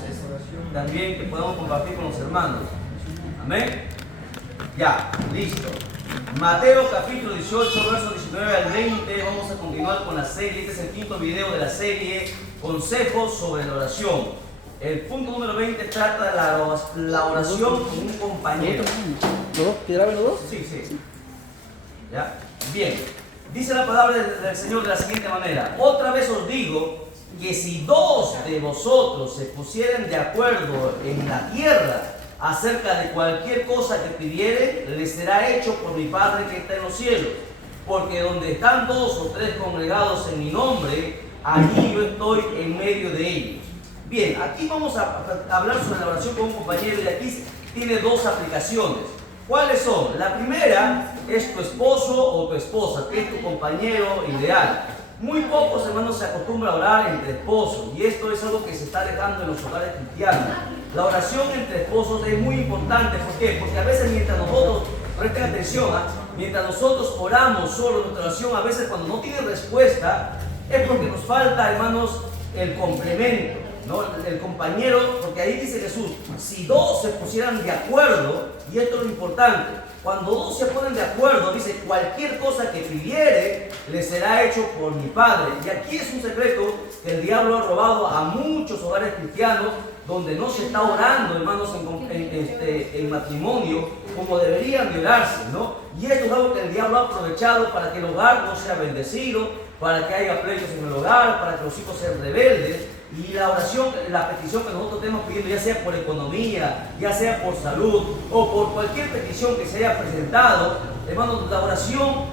hermanos, también que podamos compartir con los hermanos. Amén. Ya, listo. Mateo capítulo 18, versos 19 al 20. Vamos a continuar con la serie. Este es el quinto video de la serie Consejos sobre la oración. El punto número 20 trata de la oración con un compañero. ¿Los dos? ¿Te graben los dos? Sí, sí. ¿Ya? Bien. Dice la palabra del Señor de la siguiente manera: otra vez os digo que si dos de vosotros se pusieren de acuerdo en la tierra acerca de cualquier cosa que pidieren, les será hecho por mi Padre que está en los cielos. Porque donde están dos o tres congregados en mi nombre, allí yo estoy en medio de ellos. Bien, aquí vamos a hablar sobre la oración con un compañero, y aquí tiene dos aplicaciones. ¿Cuáles son? La primera es tu esposo o tu esposa, que es tu compañero ideal. Muy pocos hermanos se acostumbran a orar entre esposos, y esto es algo que se está dejando en los hogares cristianos. La oración entre esposos es muy importante. ¿Por qué? Porque a veces mientras nosotros, presten atención, mientras nosotros oramos solo, nuestra oración a veces cuando no tiene respuesta es porque nos falta, hermanos, el complemento, ¿no? El compañero, porque ahí dice Jesús, si dos se pusieran de acuerdo, y esto es lo importante, cuando dos se ponen de acuerdo, dice, cualquier cosa que pidiere, le será hecho por mi Padre. Y aquí es un secreto que el diablo ha robado a muchos hogares cristianos, donde no se está orando, hermanos, en matrimonio, como deberían de orarse, ¿no? Y esto es algo que el diablo ha aprovechado para que el hogar no sea bendecido, para que haya pleitos en el hogar, para que los hijos sean rebeldes. Y la oración, la petición que nosotros estemos pidiendo, ya sea por economía, ya sea por salud o por cualquier petición que se haya presentado, hermanos, la oración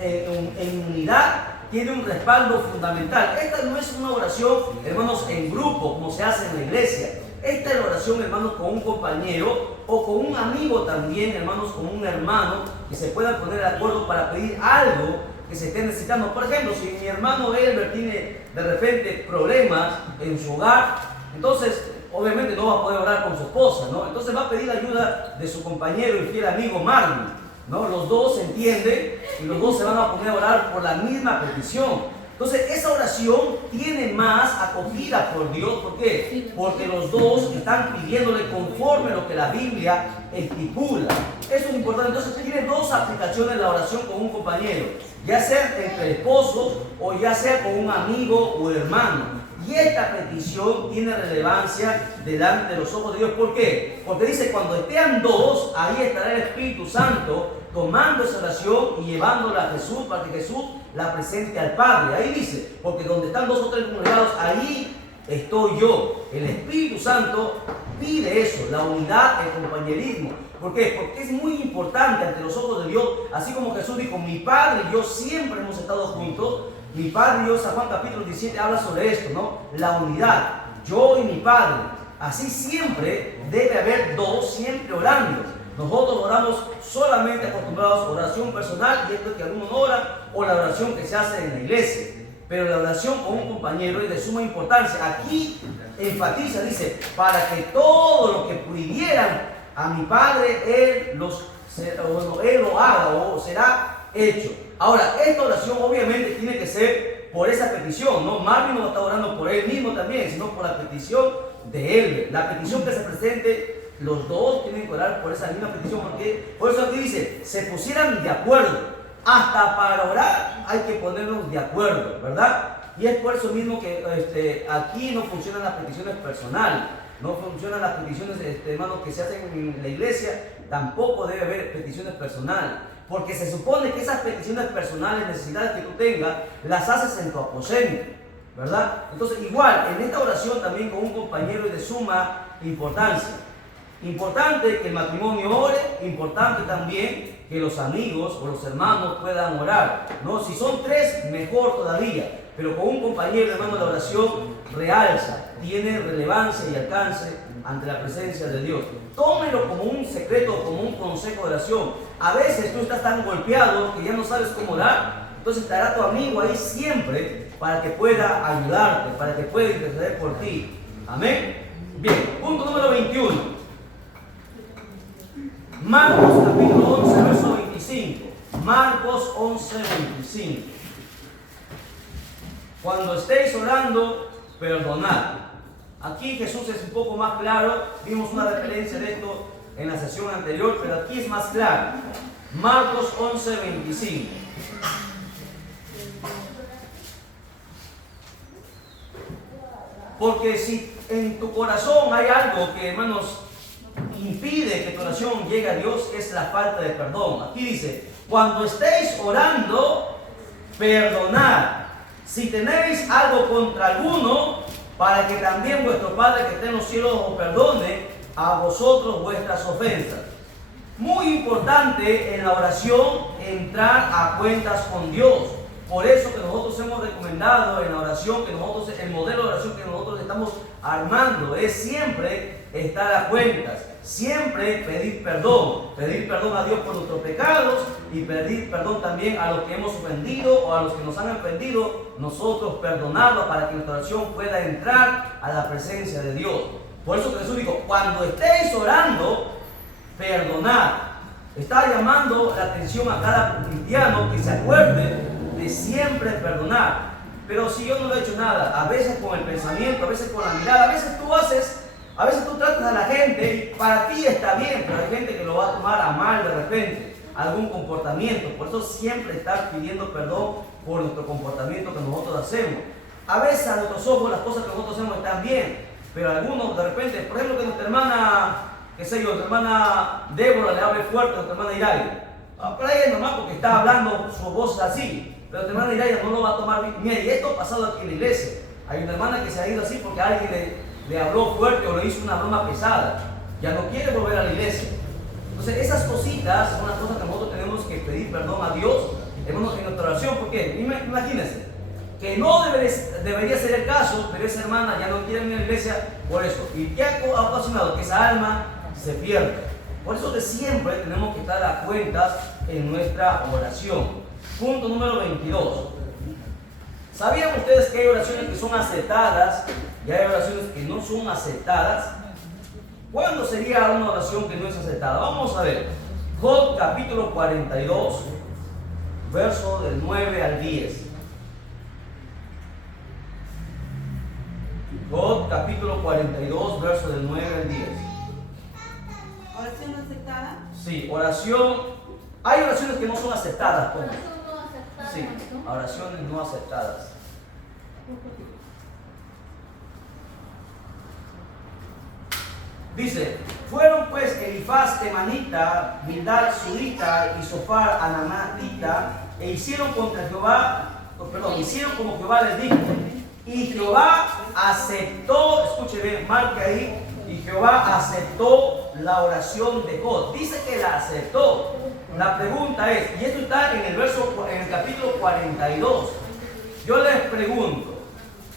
en unidad tiene un respaldo fundamental. Esta no es una oración, hermanos, en grupo, como se hace en la iglesia. Esta es la oración, hermanos, con un compañero o con un amigo también, hermanos, con un hermano, que se puedan poner de acuerdo para pedir algo que se esté necesitando. Por ejemplo, si mi hermano Elber tiene de repente problemas en su hogar, entonces obviamente no va a poder orar con su esposa, ¿no? Entonces va a pedir ayuda de su compañero y fiel amigo Marvin, ¿no? Los dos se entienden y los dos se van a poner a orar por la misma petición. Entonces esa oración tiene más acogida por Dios. ¿Por qué? Porque los dos están pidiéndole conforme a lo que la Biblia estipula. Eso es importante. Entonces tiene dos aplicaciones la oración con un compañero, ya sea entre esposos o ya sea con un amigo o hermano. Y esta petición tiene relevancia delante de los ojos de Dios. ¿Por qué? Porque dice, cuando estén dos, ahí estará el Espíritu Santo tomando esa oración y llevándola a Jesús para que Jesús la presente al Padre. Ahí dice, porque donde están dos o tres congregados, ahí estoy yo. El Espíritu Santo pide eso, la unidad, el compañerismo. ¿Por qué? Porque es muy importante ante los ojos de Dios. Así como Jesús dijo, mi Padre y yo siempre hemos estado juntos. Mi Padre y yo, San Juan capítulo 17 habla sobre esto, ¿no? La unidad, yo y mi Padre. Así siempre debe haber dos, siempre orando. Nosotros oramos solamente acostumbrados a oración personal, y esto es que algunos oran, o la oración que se hace en la iglesia. Pero la oración con un compañero es de suma importancia. Aquí enfatiza, dice, para que todo lo que pidieran a mi Padre, Él lo haga o será hecho. Ahora, esta oración obviamente tiene que ser por esa petición, ¿no? Marvin no está orando por él mismo también, sino por la petición de él. La petición que se presente, los dos tienen que orar por esa misma petición, porque por eso aquí dice, se pusieran de acuerdo. Hasta para orar hay que ponernos de acuerdo, ¿verdad? Y es por eso mismo que aquí no funcionan las peticiones personales, no funcionan las peticiones, hermanos, que se hacen en la iglesia. Tampoco debe haber peticiones personales, porque se supone que esas peticiones personales, necesidades que tú tengas, las haces en tu aposento, ¿verdad? Entonces, igual, en esta oración también con un compañero es de suma importancia. Importante que el matrimonio ore, importante también que los amigos o los hermanos puedan orar, ¿no? Si son tres, mejor todavía, pero con un compañero, hermano, la oración realza, tiene relevancia y alcance ante la presencia de Dios. Tómelo como un secreto, como un consejo de oración. A veces tú estás tan golpeado que ya no sabes cómo orar, entonces estará tu amigo ahí siempre para que pueda ayudarte, para que pueda interceder por ti. Amén. Bien, punto número 21. Marcos capítulo 11, verso 25. Marcos 11, 25. Cuando estéis orando, perdonad. Aquí Jesús es un poco más claro, vimos una referencia de esto en la sesión anterior, pero aquí es más claro. Marcos 11:25. Porque si en tu corazón hay algo que, hermanos, impide que tu oración llegue a Dios, es la falta de perdón. Aquí dice, cuando estéis orando, perdonad. Si tenéis algo contra alguno, para que también vuestro Padre que está en los cielos os perdone a vosotros vuestras ofensas. Muy importante en la oración entrar a cuentas con Dios. Por eso que nosotros hemos recomendado en la oración, el modelo de oración que nosotros estamos armando es siempre estar a cuentas, siempre pedir perdón a Dios por nuestros pecados y pedir perdón también a los que hemos ofendido o a los que nos han ofendido, nosotros perdonarlos para que nuestra oración pueda entrar a la presencia de Dios. Por eso Jesús dijo, cuando estéis orando, perdonad. Está llamando la atención a cada cristiano que se acuerde de siempre perdonar. Pero si yo no le he hecho nada, a veces con el pensamiento, a veces con la mirada, a veces tú tratas a la gente y para ti está bien, pero hay gente que lo va a tomar a mal de repente, algún comportamiento. Por eso siempre estar pidiendo perdón por nuestro comportamiento que nosotros hacemos. A veces a nuestros ojos las cosas que nosotros hacemos están bien, pero algunos de repente, por ejemplo, que nuestra hermana, nuestra hermana Débora le hable fuerte a nuestra hermana Iraida. Por ahí es normal porque está hablando su voz así. Pero nuestra hermana Iraida no lo va a tomar bien. Mira, y esto ha pasado aquí en la iglesia. Hay una hermana que se ha ido así porque alguien le habló fuerte o le hizo una broma pesada. Ya no quiere volver a la iglesia. Entonces, esas cositas son las cosas que nosotros tenemos que pedir perdón a Dios, hermanos, en nuestra oración. Porque imagínense que no debería ser el caso, pero esa hermana ya no quiere venir a la iglesia por eso. ¿Y qué ha ocasionado? Que esa alma se pierda. Por eso que siempre tenemos que estar a cuentas en nuestra oración. Punto número 22. ¿Sabían ustedes que hay oraciones que son aceptadas y hay oraciones que no son aceptadas? ¿Cuándo sería una oración que no es aceptada? Vamos a ver. Job capítulo 42, verso del 9 al 10. Job capítulo 42, verso del 9 al 10. ¿Oración no aceptada? Sí, oración. Hay oraciones que no son aceptadas. ¿Cómo? Sí, oraciones no aceptadas. Dice, fueron pues Elifaz temanita, Bildad sudita y Sofar anamatita, e hicieron contra Jehová, hicieron como Jehová les dijo. Y Jehová aceptó, escuche bien, marque ahí, y Jehová aceptó la oración de Job. Dice que la aceptó. La pregunta es, y esto está en el capítulo 42. Yo les pregunto,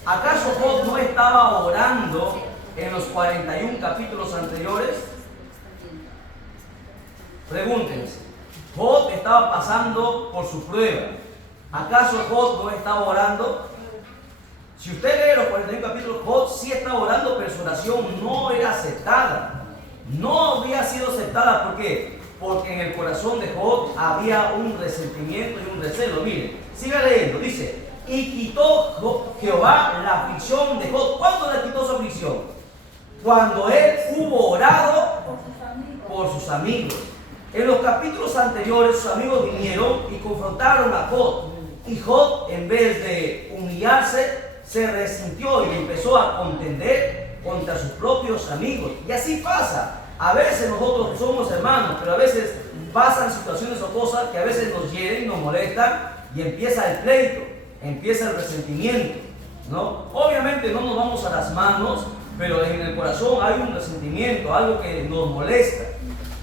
¿acaso Job no estaba orando en los 41 capítulos anteriores? Pregúntense, Job estaba pasando por su prueba. ¿Acaso Job no estaba orando? Si usted lee los 41 capítulos, Job sí estaba orando, pero su oración no era aceptada. No había sido aceptada, ¿por qué? Porque en el corazón de Job había un resentimiento y un recelo. Miren, siga leyendo, dice, y quitó Jehová la aflicción de Job. ¿Cuándo le quitó su aflicción? Cuando él hubo orado por sus amigos. En los capítulos anteriores, sus amigos vinieron y confrontaron a Job. Y Job, en vez de humillarse, se resintió y empezó a contender contra sus propios amigos. Y así pasa. A veces nosotros somos hermanos, pero a veces pasan situaciones o cosas que a veces nos hieren, nos molestan y empieza el pleito, empieza el resentimiento, ¿no? Obviamente no nos vamos a las manos, pero en el corazón hay un resentimiento, algo que nos molesta.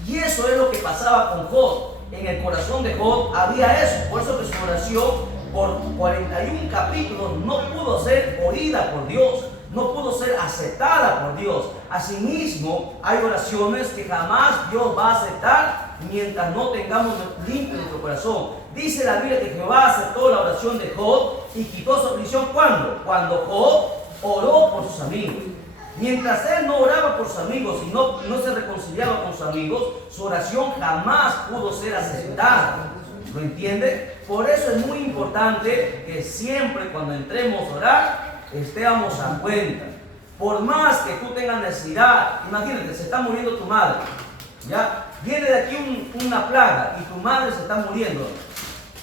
Y eso es lo que pasaba con Job. En el corazón de Job había eso. Por eso que su oración por 41 capítulos no pudo ser oída por Dios, no pudo ser aceptada por Dios. Asimismo, hay oraciones que jamás Dios va a aceptar mientras no tengamos limpio nuestro corazón. Dice la Biblia que Jehová aceptó la oración de Job y quitó su aflicción. ¿Cuándo? Cuando Job oró por sus amigos. Mientras él no oraba por sus amigos y no se reconciliaba con sus amigos, su oración jamás pudo ser aceptada. ¿Lo entiende? Por eso es muy importante que siempre cuando entremos a orar, estemos a cuenta. Por más que tú tengas necesidad, imagínate, se está muriendo tu madre, ¿ya? Viene de aquí una plaga y tu madre se está muriendo.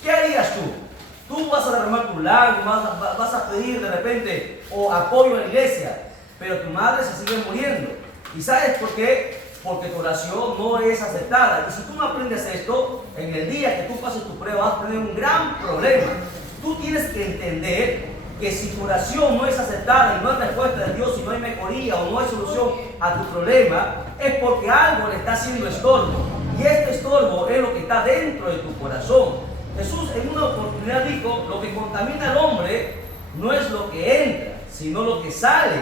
¿Qué harías tú? Tú vas a derramar tu lágrima, vas a pedir de repente o apoyo a la iglesia, pero tu madre se sigue muriendo. ¿Y sabes por qué? Porque tu oración no es aceptada. Y si tú no aprendes esto, en el día que tú pases tu prueba vas a tener un gran problema. Tú tienes que entender que si tu oración no es aceptada y no hay respuesta de Dios, si no hay mejoría o no hay solución a tu problema, es porque algo le está haciendo estorbo. Y este estorbo es lo que está dentro de tu corazón. Jesús en una oportunidad dijo, lo que contamina al hombre no es lo que entra, sino lo que sale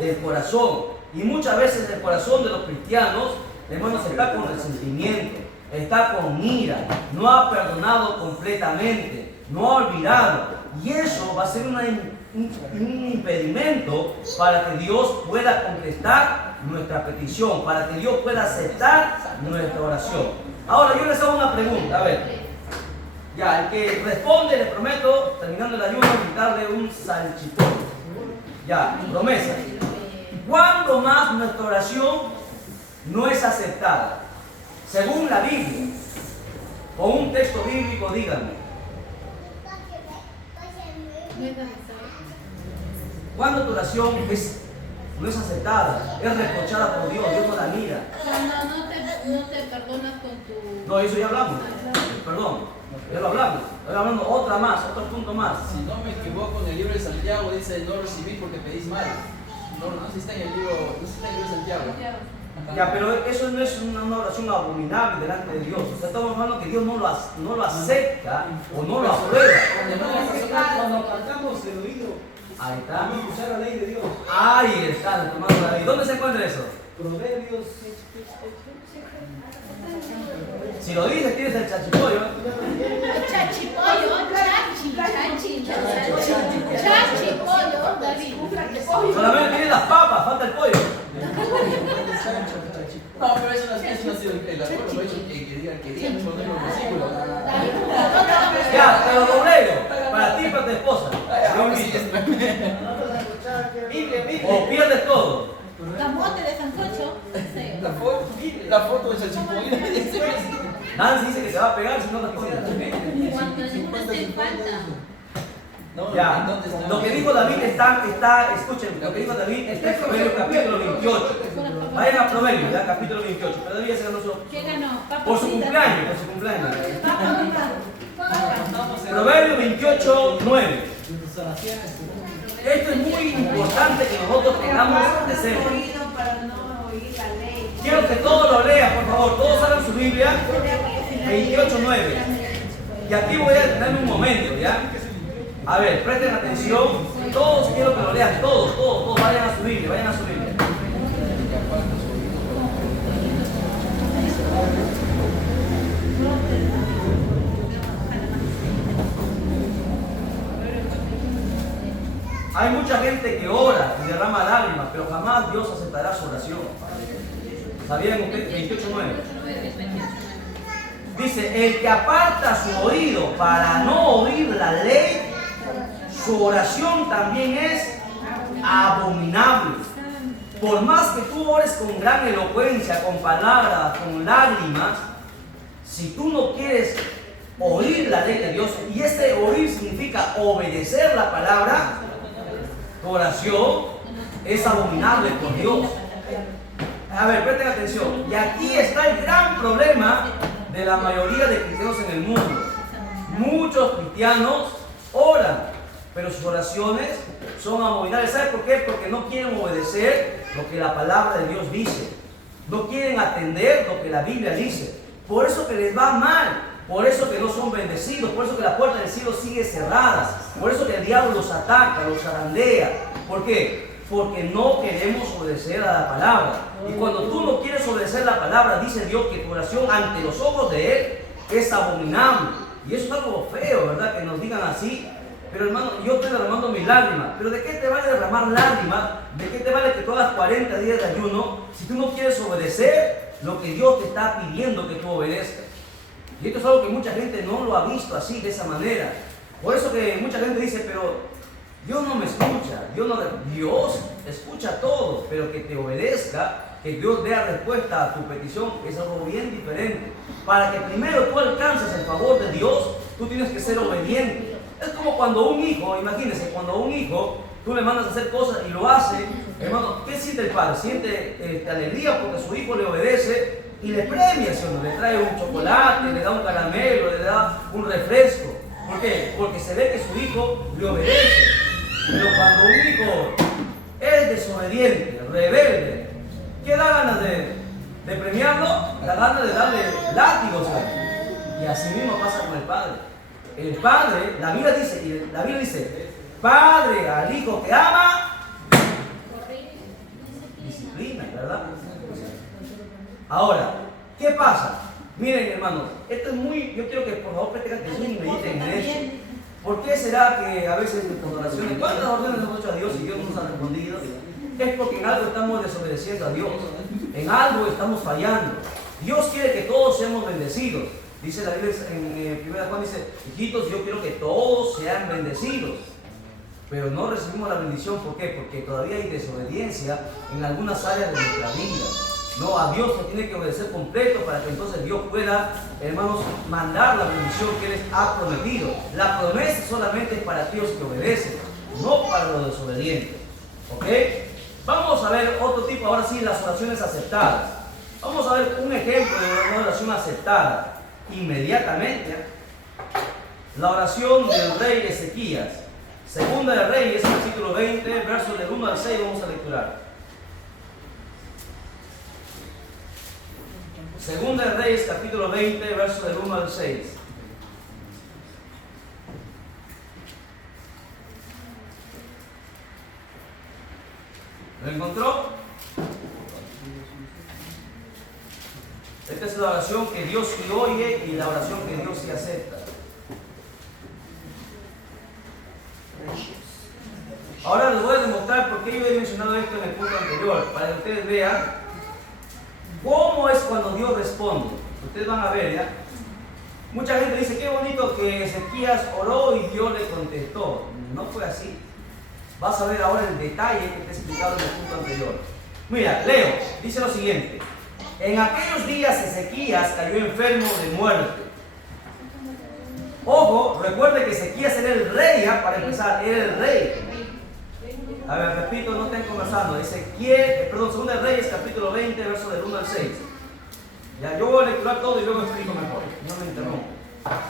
del corazón. Y muchas veces el corazón de los cristianos, hermanos, está con resentimiento, está con ira, no ha perdonado completamente, no ha olvidado. Y eso va a ser un impedimento para que Dios pueda contestar nuestra petición, para que Dios pueda aceptar nuestra oración. Ahora yo les hago una pregunta, a ver. Ya, el que responde, le prometo, terminando el ayuno, invitarle un salchipón. Ya, promesa. ¿Cuándo más nuestra oración no es aceptada? Según la Biblia, o un texto bíblico, díganme. ¿Cuándo tu oración no es aceptada? Es reprochada por Dios, Dios no la mira. No te perdonas con tu... No, eso ya hablamos. Perdón. Ya lo hablamos. Estoy hablando otra más, otro punto más. Si no me equivoco, en el libro de Santiago dice no recibir porque pedís mal. No sé si está en el libro, de Santiago. Ya, pero eso no es una oración abominable delante de Dios. O sea, estamos hablando que Dios no lo acepta o no lo aprueba. Cuando apartamos el oído, Ahí está. vamos a escuchar la ley de Dios. Ahí está, nuestro hermano David. ¿Dónde se encuentra eso? Proverbios. Si lo dices, tienes el chachipollo. Chachipollo, chachipollo, David. Solamente tienes las papas, falta el pollo. No, pero eso no ha sido el acuerdo, lo he hecho que digan que digan poner los versículos. Ya, te lo doblego. Para ti y para tu esposa. Yo invito. O pierdes todo. Camote de sancocho. La foto de Salchipollo. Nancy dice que se va a pegar si no las pones. Cuando ninguno esté en falta. Ya, lo que dijo David está, escuchen, lo que dijo David está en Proverbios capítulo 28. Vayan a Proverbios, ya, capítulo 28. Pero David ya se ganó ¿Qué ganó? por su cumpleaños, por su cumpleaños. Proverbios 28, 9. Esto es muy importante que nosotros tengamos presente. Para no oír la ley. Quiero que todos lo lean, por favor. Todos abran su Biblia. 28, 9. Y aquí voy a detenerme un momento, ¿ya? A ver, presten atención. Todos quiero que lo lean. Todos. Vayan a su Biblia, vayan a su Biblia. Hay mucha gente que ora y derrama lágrimas, pero jamás Dios aceptará su oración. ¿Sabían ustedes? 28:9. Dice, el que aparta su oído para no oír la ley, su oración también es abominable. Por más que tú ores con gran elocuencia, con palabras, con lágrimas, si tú no quieres oír la ley de Dios, y ese oír significa obedecer la palabra, tu oración es abominable por Dios. A ver, presten atención. Y aquí está el gran problema de la mayoría de cristianos en el mundo. Muchos cristianos oran, pero sus oraciones son abominables. ¿Sabe por qué? Porque no quieren obedecer lo que la palabra de Dios dice. No quieren atender lo que la Biblia dice. Por eso que les va mal. Por eso que no son bendecidos, por eso que la puerta del cielo sigue cerrada, por eso que el diablo los ataca, los zarandea. ¿Por qué? Porque no queremos obedecer a la palabra. Y cuando tú no quieres obedecer la palabra, dice Dios que tu oración ante los ojos de Él es abominable. Y eso es algo feo, ¿verdad? Que nos digan así. Pero hermano, yo estoy derramando mis lágrimas. ¿Pero de qué te vale derramar lágrimas? ¿De qué te vale que tú hagas 40 días de ayuno si tú no quieres obedecer lo que Dios te está pidiendo que tú obedezcas? Y esto es algo que mucha gente no lo ha visto así, de esa manera. Por eso que mucha gente dice, pero Dios no me escucha. Dios escucha todo, pero que te obedezca, que Dios dé respuesta a tu petición, es algo bien diferente. Para que primero tú alcances el favor de Dios, tú tienes que ser obediente. Es como cuando un hijo, imagínense, cuando un hijo tú le mandas a hacer cosas y lo hace, hermano, ¿qué siente el padre? Siente alegría porque su hijo le obedece y le premia, ¿sí o no? Le trae un chocolate, le da un caramelo, le da un refresco. ¿Por qué? Porque se ve que su hijo le obedece. Pero cuando un hijo es desobediente, rebelde, ¿qué da ganas de premiarlo? Da ganas de darle látigos. Y así mismo pasa con el padre. El padre, la Biblia dice, padre al hijo que ama, disciplina, ¿verdad? Ahora, ¿qué pasa? Miren, hermanos, esto es muy, yo quiero que por favor presten atención y mediten en esto. ¿Por qué será que a veces en nuestras oraciones, cuántas oraciones hemos hecho a Dios y Dios no nos ha respondido? Es porque en algo estamos desobedeciendo a Dios, en algo estamos fallando. Dios quiere que todos seamos bendecidos. Dice la Biblia en 1 Juan, dice, hijitos, yo quiero que todos sean bendecidos. Pero no recibimos la bendición, ¿por qué? Porque todavía hay desobediencia en algunas áreas de nuestra vida. No, a Dios se tiene que obedecer completo para que entonces Dios pueda, hermanos, mandar la bendición que Él ha prometido. La promesa solamente es para aquellos que obedecen, no para los desobedientes. ¿Ok? Vamos a ver otro tipo, ahora sí, las oraciones aceptadas. Vamos a ver un ejemplo de una oración aceptada. Inmediatamente, la oración del rey Ezequías. Segunda de Reyes, capítulo 20, versos del 1 al 6, vamos a lecturar. Segunda de Reyes, capítulo 20, versos del 1 al 6. ¿Lo encontró? Esta es la oración que Dios sí oye y la oración que Dios sí acepta. Ahora les voy a demostrar por qué yo he mencionado esto en el punto anterior, para que ustedes vean cómo es cuando Dios responde. Ustedes van a ver, ¿ya? Mucha gente dice, qué bonito que Ezequías oró y Dios le contestó. No fue así. Vas a ver ahora el detalle que te he explicado en el punto anterior. Mira, leo, dice lo siguiente. En aquellos días Ezequías cayó enfermo de muerte. Ojo, recuerde que Ezequías era el rey, ¿ya? Para empezar, era el rey. A ver, repito, no estén conversando. Segunda de Reyes, capítulo 20, verso del 1 al 6. Ya, yo voy a lecturar todo y luego explico mejor. No me interrumpo.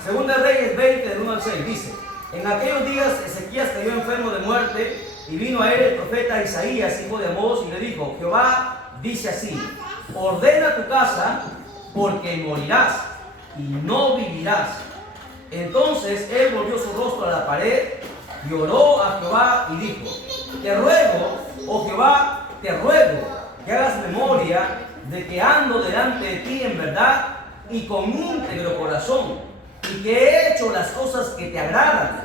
Segunda de Reyes 20, del 1 al 6, dice: en aquellos días Ezequías cayó enfermo de muerte, y vino a él el profeta Isaías, hijo de Amós, y le dijo: Jehová dice así: ordena tu casa, porque morirás, y no vivirás. Entonces él volvió su rostro a la pared, y oró a Jehová, y dijo: te ruego, oh Jehová, te ruego que hagas memoria de que ando delante de ti en verdad y con íntegro corazón, y que he hecho las cosas que te agradan.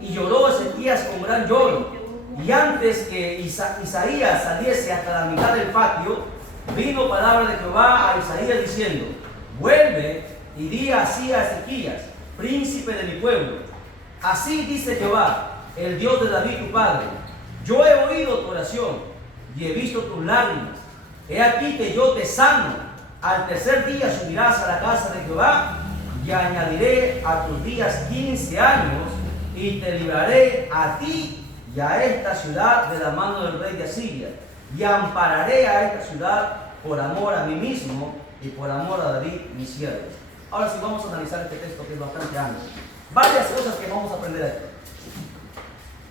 Y lloró Ezequías con gran lloro. Y antes que Isaías saliese hasta la mitad del patio, vino palabra de Jehová a Isaías diciendo: vuelve y di así a Ezequías, príncipe de mi pueblo: así dice Jehová, el Dios de David tu padre: yo he oído tu oración y he visto tus lágrimas. He aquí que yo te sano. Al tercer día subirás a la casa de Jehová, y añadiré a tus días 15 años, y te libraré a ti y a esta ciudad de la mano del rey de Asiria, y ampararé a esta ciudad por amor a mí mismo y por amor a David mi siervo. Ahora sí vamos a analizar este texto, que es bastante amplio. Varias cosas que vamos a aprender aquí.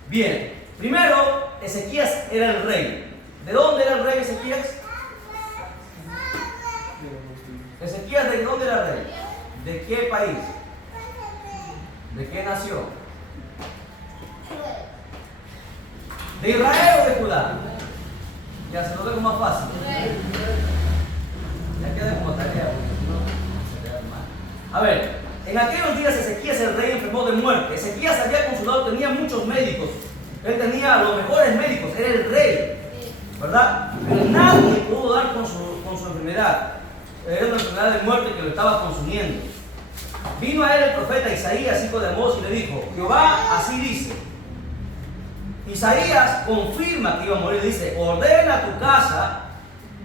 Bien, primero, Ezequías era el rey. ¿De dónde era el rey Ezequías? Ezequías, ¿de dónde era el rey? ¿De qué país? ¿De qué nación? ¿De Israel o de Judá? Ya se lo dejo más fácil. Ya queda como tarea. A ver, en aquellos días Ezequías el rey enfermó de muerte. Ezequías había consultado, tenía muchos médicos. Él tenía los mejores médicos, era el rey, ¿verdad? Pero nadie pudo dar con su enfermedad. Era una enfermedad de muerte que lo estaba consumiendo. Vino a él el profeta Isaías, hijo de Amós, y le dijo: Jehová así dice: Isaías confirma que iba a morir. Dice, ordena tu casa,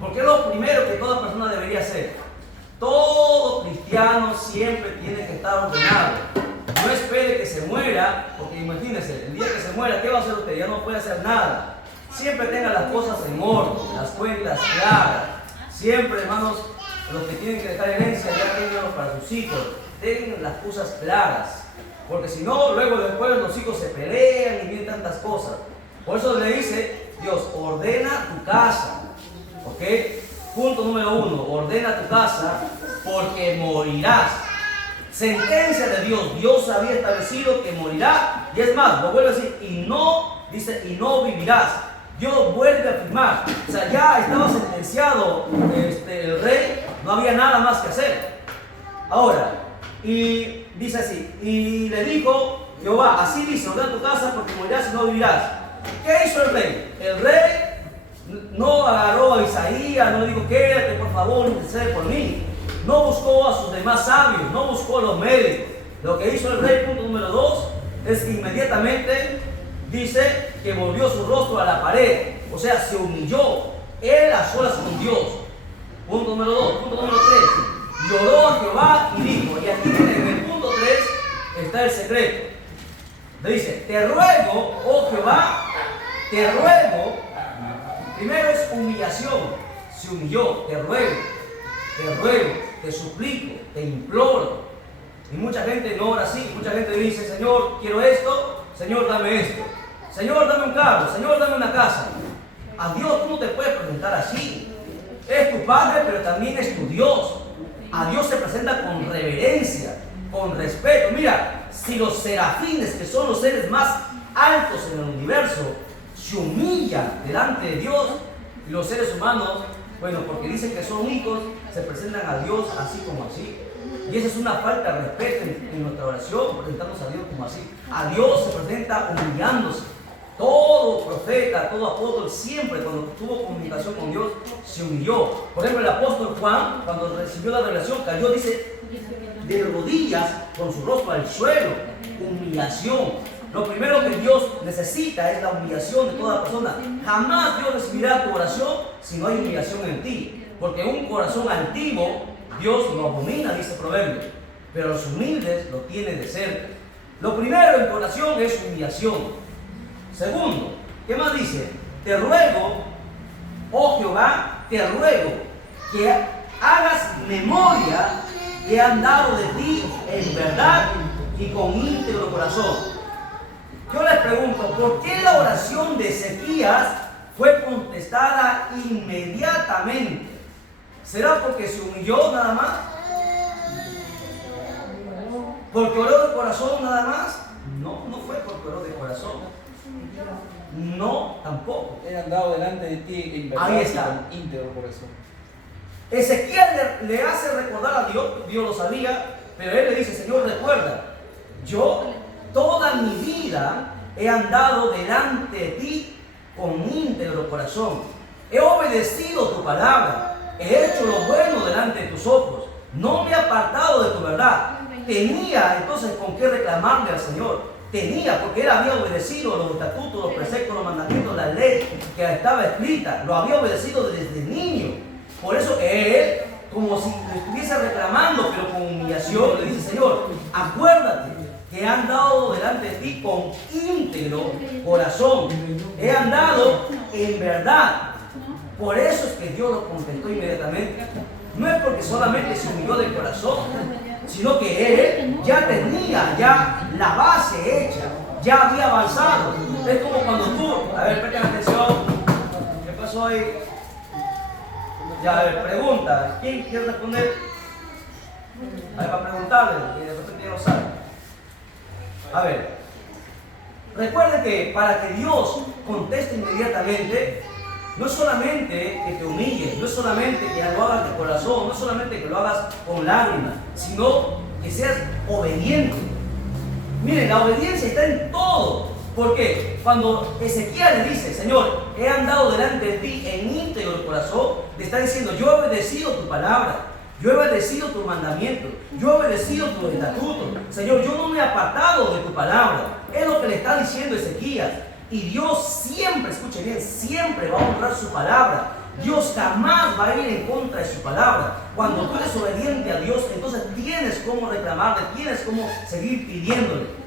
porque es lo primero que toda persona debería hacer. Todo cristiano siempre tiene que estar ordenado. No espere que se muera, porque imagínense, el día que se muera, ¿qué va a hacer usted? Ya no puede hacer nada. Siempre tenga las cosas en orden, las cuentas claras. Siempre, hermanos, los que tienen que dejar herencia, ya tenganlo para sus hijos. Tengan las cosas claras. Porque si no, luego después los hijos se pelean y vienen tantas cosas. Por eso le dice Dios, ordena tu casa. ¿Ok? Punto número 1, ordena tu casa porque morirás. Sentencia de Dios. Dios había establecido que morirá. Y es más, lo vuelve a decir, y no vivirás. Dios vuelve a afirmar. O sea, ya estaba sentenciado el rey, no había nada más que hacer. Ahora, y dice así, y le dijo Jehová, así dice, ordena tu casa porque morirás y no vivirás. ¿Qué hizo el rey? El rey no agarró a Isaías, no le dijo, quédate por favor, intercede por mí. No buscó a sus demás sabios, no buscó a los médicos. Lo que hizo el rey, punto número 2, es que inmediatamente dice que volvió su rostro a la pared. O sea, se humilló, él a solas con Dios. Punto número 2. Punto número 3. Lloró a Jehová y dijo, y aquí en el punto 3 está el secreto. Le dice, te ruego, oh Jehová, te ruego. Primero es humillación. Se humilló, te ruego, te suplico, te imploro. Y mucha gente no ora así. Mucha gente dice, Señor, quiero esto, Señor, dame esto. Señor, dame un carro, Señor, dame una casa. A Dios tú no te puedes presentar así. Es tu Padre, pero también es tu Dios. A Dios se presenta con reverencia, con respeto. Mira, si los serafines, que son los seres más altos en el universo, se humillan delante de Dios, y los seres humanos, bueno, porque dicen que son hijos, se presentan a Dios así como así. Y esa es una falta de respeto en nuestra oración, presentarnos a Dios como así. A Dios se presenta humillándose. Todo profeta, todo apóstol, siempre cuando tuvo comunicación con Dios, se humilló. Por ejemplo, el apóstol Juan, cuando recibió la revelación, cayó, dice, de rodillas con su rostro al suelo. Humillación. Lo primero que Dios necesita es la humillación de toda persona. Jamás Dios recibirá tu oración si no hay humillación en ti. Porque un corazón altivo, Dios lo abomina, dice Proverbio. Pero los humildes lo tienen de cerca. Lo primero en tu oración es humillación. Segundo, ¿qué más dice? Te ruego, oh Jehová, te ruego que hagas memoria que han dado de ti en verdad y con íntegro corazón. Yo les pregunto, ¿por qué la oración de Ezequías fue contestada inmediatamente? ¿Será porque se humilló nada más? ¿Porque oró de corazón nada más? No, no fue porque oró de corazón. No, tampoco. He andado delante de ti en verdad. Ahí está. Y con íntegro corazón. Ezequiel le hace recordar a Dios, Dios lo sabía, pero él le dice, Señor, recuerda, yo toda mi vida he andado delante de ti con íntegro corazón. He obedecido tu palabra, he hecho lo bueno delante de tus ojos, no me he apartado de tu verdad. Tenía entonces con qué reclamarle al Señor. Tenía, porque él había obedecido los estatutos, los preceptos, los mandamientos, la ley que estaba escrita. Lo había obedecido desde niño. Por eso él, como si le estuviese reclamando, pero con humillación, le dice, Señor, acuérdate que he andado delante de ti con íntegro corazón. He andado en verdad. Por eso es que Dios lo contestó inmediatamente. No es porque solamente se humilló de corazón, sino que él ya tenía la base hecha, ya había avanzado. Es como cuando tú, a ver, presten atención, ¿qué pasó ahí? Ya, a ver, pregunta, ¿quién quiere responder? A ver, para preguntarle, y de repente ya lo sabe. A ver, recuerde que para que Dios conteste inmediatamente, no es solamente que te humilles, no es solamente que lo hagas de corazón, no es solamente que lo hagas con lágrimas, sino que seas obediente. Miren, la obediencia está en todo. Porque cuando Ezequiel le dice, Señor, he andado delante de ti en íntegro corazón, le está diciendo, yo he obedecido tu palabra, yo he obedecido tu mandamiento, yo he obedecido tu estatuto. Señor, yo no me he apartado de tu palabra. Es lo que le está diciendo Ezequías. Y Dios siempre, escuche bien, siempre va a honrar su palabra. Dios jamás va a ir en contra de su palabra. Cuando tú eres obediente a Dios, entonces tienes cómo reclamarle, tienes cómo seguir pidiéndole.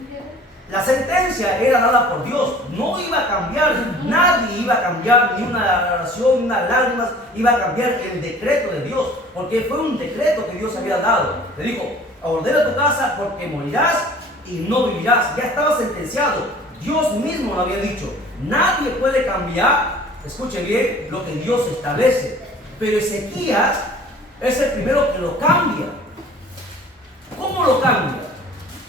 La sentencia era dada por Dios, no iba a cambiar, nadie iba a cambiar, ni una oración, ni unas lágrimas, iba a cambiar el decreto de Dios, porque fue un decreto que Dios había dado. Le dijo, ordena tu casa porque morirás y no vivirás. Ya estaba sentenciado, Dios mismo lo había dicho. Nadie puede cambiar, escuche bien, lo que Dios establece. Pero Ezequías es el primero que lo cambia. ¿Cómo lo cambia?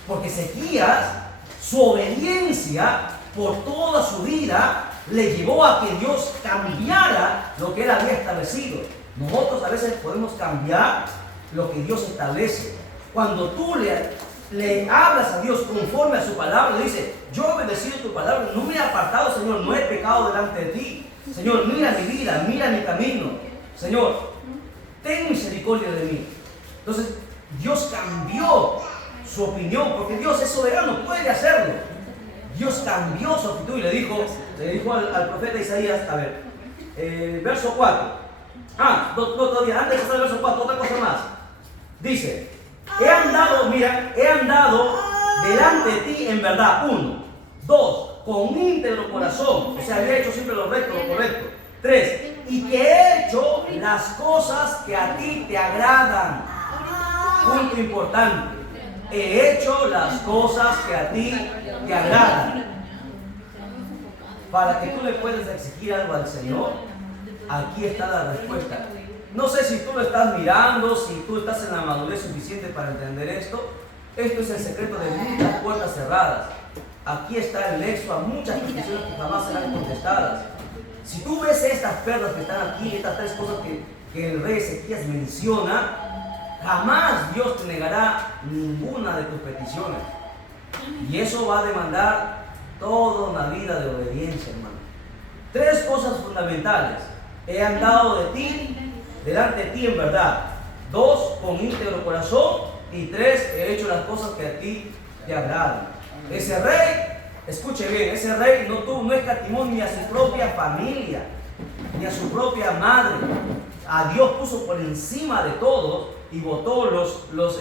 Porque Ezequías, su obediencia por toda su vida le llevó a que Dios cambiara lo que él había establecido. Nosotros a veces podemos cambiar lo que Dios establece. Cuando tú le hablas a Dios conforme a su palabra, le dices, yo he obedecido tu palabra, no me he apartado, Señor, no he pecado delante de ti. Señor, mira mi vida, mira mi camino. Señor, ten misericordia de mí. Entonces, Dios cambió su opinión, porque Dios es soberano, puede hacerlo. Dios cambió su actitud y le dijo al profeta Isaías, a ver, verso 4. No, todavía, antes de pasar el verso 4, otra cosa más. Dice, he andado delante de ti en verdad. 1, 2, con íntegro corazón, o sea, había hecho siempre lo recto, lo correcto. 3, y que he hecho las cosas que a ti te agradan. Punto importante. He hecho las cosas que a ti te agradan. Para que tú le puedas exigir algo al Señor, aquí está la respuesta. No sé si tú lo estás mirando, si tú estás en la madurez suficiente para entender esto. Esto es el secreto de muchas puertas cerradas. Aquí está el nexo a muchas peticiones que jamás serán contestadas. Si tú ves estas perlas que están aquí, estas 3 cosas que el rey Ezequías menciona, jamás Dios te negará ninguna de tus peticiones. Y eso va a demandar toda una vida de obediencia, hermano. 3 cosas fundamentales. He andado delante de ti en verdad. 2, con íntegro corazón. Y 3, he hecho las cosas que a ti te agradan. Ese rey, escuche bien, ese rey no escatimó ni a su propia familia, ni a su propia madre. A Dios puso por encima de todos y botó los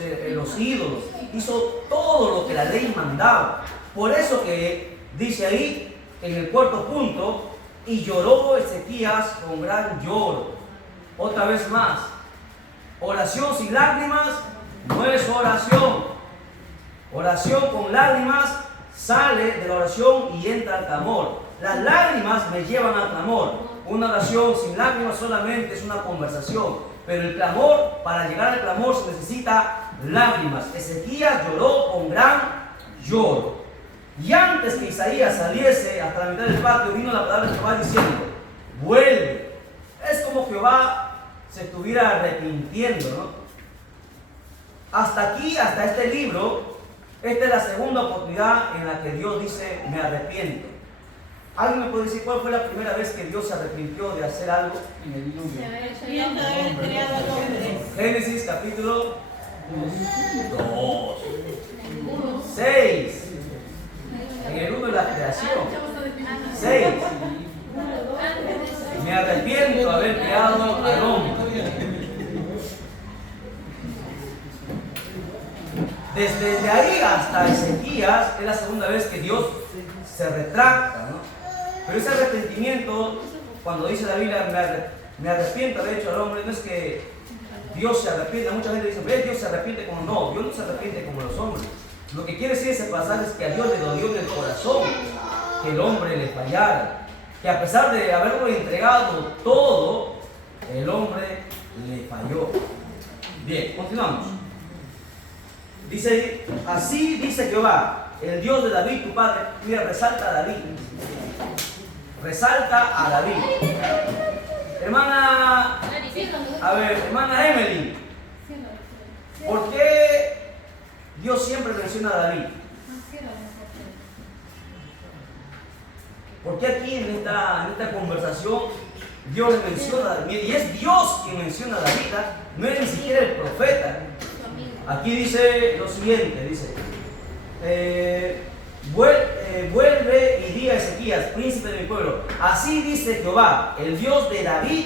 ídolos. Hizo todo lo que la ley mandaba. Por eso que dice ahí, en el 4º punto, y lloró Ezequías con gran lloro. Otra vez más, oración sin lágrimas no es oración. Oración con lágrimas sale de la oración y entra al clamor. Las lágrimas me llevan al clamor. Una oración sin lágrimas solamente es una conversación. Pero el clamor, para llegar al clamor se necesita lágrimas. Ezequías lloró con gran lloro. Y antes que Isaías saliese hasta la mitad del patio, vino la palabra de Jehová diciendo, vuelve. Es como Jehová se estuviera arrepintiendo, ¿no? Hasta aquí, hasta este libro, esta es la segunda oportunidad en la que Dios dice, me arrepiento. ¿Alguien me puede decir cuál fue la primera vez que Dios se arrepintió de hacer algo? En el diluvio. Génesis capítulo 2. 6. En el 1 de la creación. 6. Me arrepiento de haber creado al hombre. Desde ahí hasta Ezequías es la segunda vez que Dios se retracta, ¿no? Pero ese arrepentimiento, cuando dice la Biblia, me arrepiento de haber hecho al hombre, no es que Dios se arrepiente. Mucha gente dice, ¿ves? Dios se arrepiente como no, Dios no se arrepiente como los hombres. Lo que quiere decir ese pasaje es que a Dios le dolió en el corazón que el hombre le fallara, que a pesar de haberlo entregado todo, el hombre le falló. Bien, continuamos. Dice, así dice Jehová, el Dios de David, tu padre. Mira, resalta a David. Resalta a David. Hermana Emily, ¿por qué Dios siempre menciona a David? ¿Por qué aquí en esta conversación Dios le menciona a David? Y es Dios quien menciona a David, no es ni siquiera el profeta. Aquí dice lo siguiente, dice, vuelve y di a Ezequías Ezequías, príncipe de mi pueblo, así dice Jehová, el Dios de David,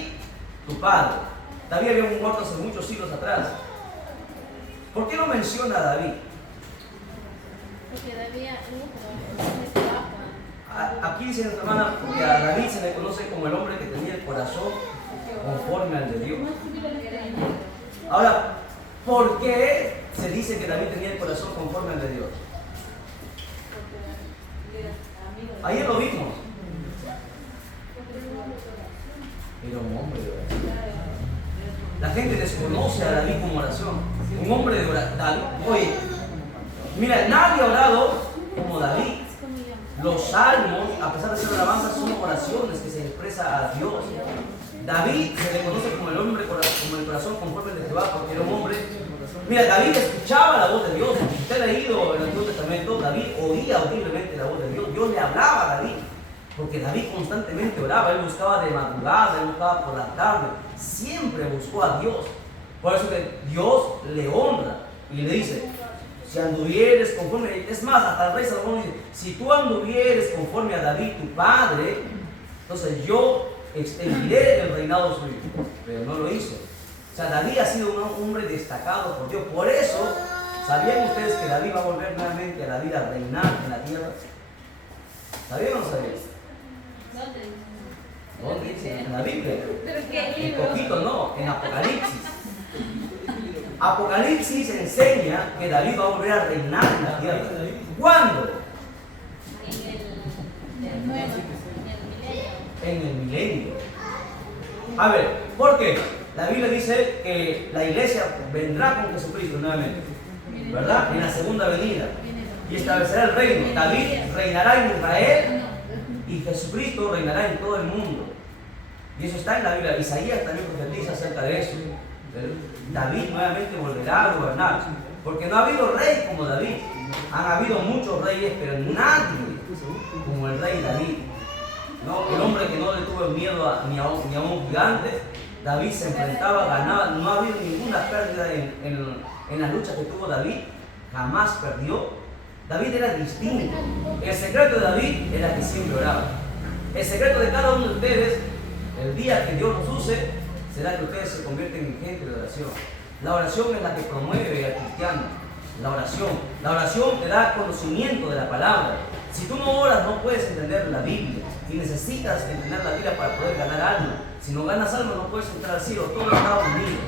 tu padre. David había muerto hace muchos siglos atrás. ¿Por qué no menciona a David? Porque David no trabaja. Aquí dice nuestra hermana, porque a David se le conoce como el hombre que tenía el corazón conforme al de Dios. Ahora, ¿por qué se dice que David tenía el corazón conforme al de Dios? Ayer lo vimos. Era un hombre de oración. La gente desconoce a David como oración. Un hombre de oración. Oye, mira, nadie ha orado como David. Los salmos, a pesar de ser alabanzas, son oraciones que se expresa a Dios. David se le conoce como el hombre como el corazón conforme al de Jehová, porque era un hombre. Mira, David escuchaba la voz de Dios. Si usted ha leído el Antiguo Testamento, David oía audiblemente la voz de Dios. Dios le hablaba a David, porque David constantemente oraba. Él buscaba de madrugada, él buscaba por la tarde. Siempre buscó a Dios. Por eso que Dios le honra y le dice: si anduvieres conforme, es más, hasta el rey Salomón dice: si tú anduvieres conforme a David tu padre, entonces yo extenderé el reinado suyo. Pero no lo hizo. O sea, David ha sido un hombre destacado por Dios. Por eso, ¿sabían ustedes que David va a volver nuevamente a la vida a reinar en la tierra? ¿Sabían o no sabían? ¿Dónde dice? En la Biblia. En poquito no, en Apocalipsis. Apocalipsis enseña que David va a volver a reinar en la tierra. ¿Cuándo? En el milenio. A ver, ¿por qué? La Biblia dice que la iglesia vendrá con Jesucristo nuevamente, ¿verdad? En la segunda venida. Y establecerá el reino. David reinará en Israel y Jesucristo reinará en todo el mundo. Y eso está en la Biblia. Isaías también profetiza acerca de eso. David nuevamente volverá a gobernar, porque no ha habido rey como David. Han habido muchos reyes, pero nadie como el rey David. ¿No? El hombre que no le tuvo miedo ni a un gigante. David se enfrentaba, ganaba. No ha habido ninguna pérdida en las luchas que tuvo David. Jamás perdió. David era distinto. El secreto de David era que siempre oraba. El secreto de cada uno de ustedes, el día que Dios los use, será que ustedes se convierten en gente de oración. La oración es la que promueve al cristiano. La oración te da conocimiento de la palabra. Si tú no oras, no puedes entender la Biblia. Y necesitas entender la Biblia para poder ganar alma. Si no ganas alma, no puedes entrar al cielo. Todo está unido.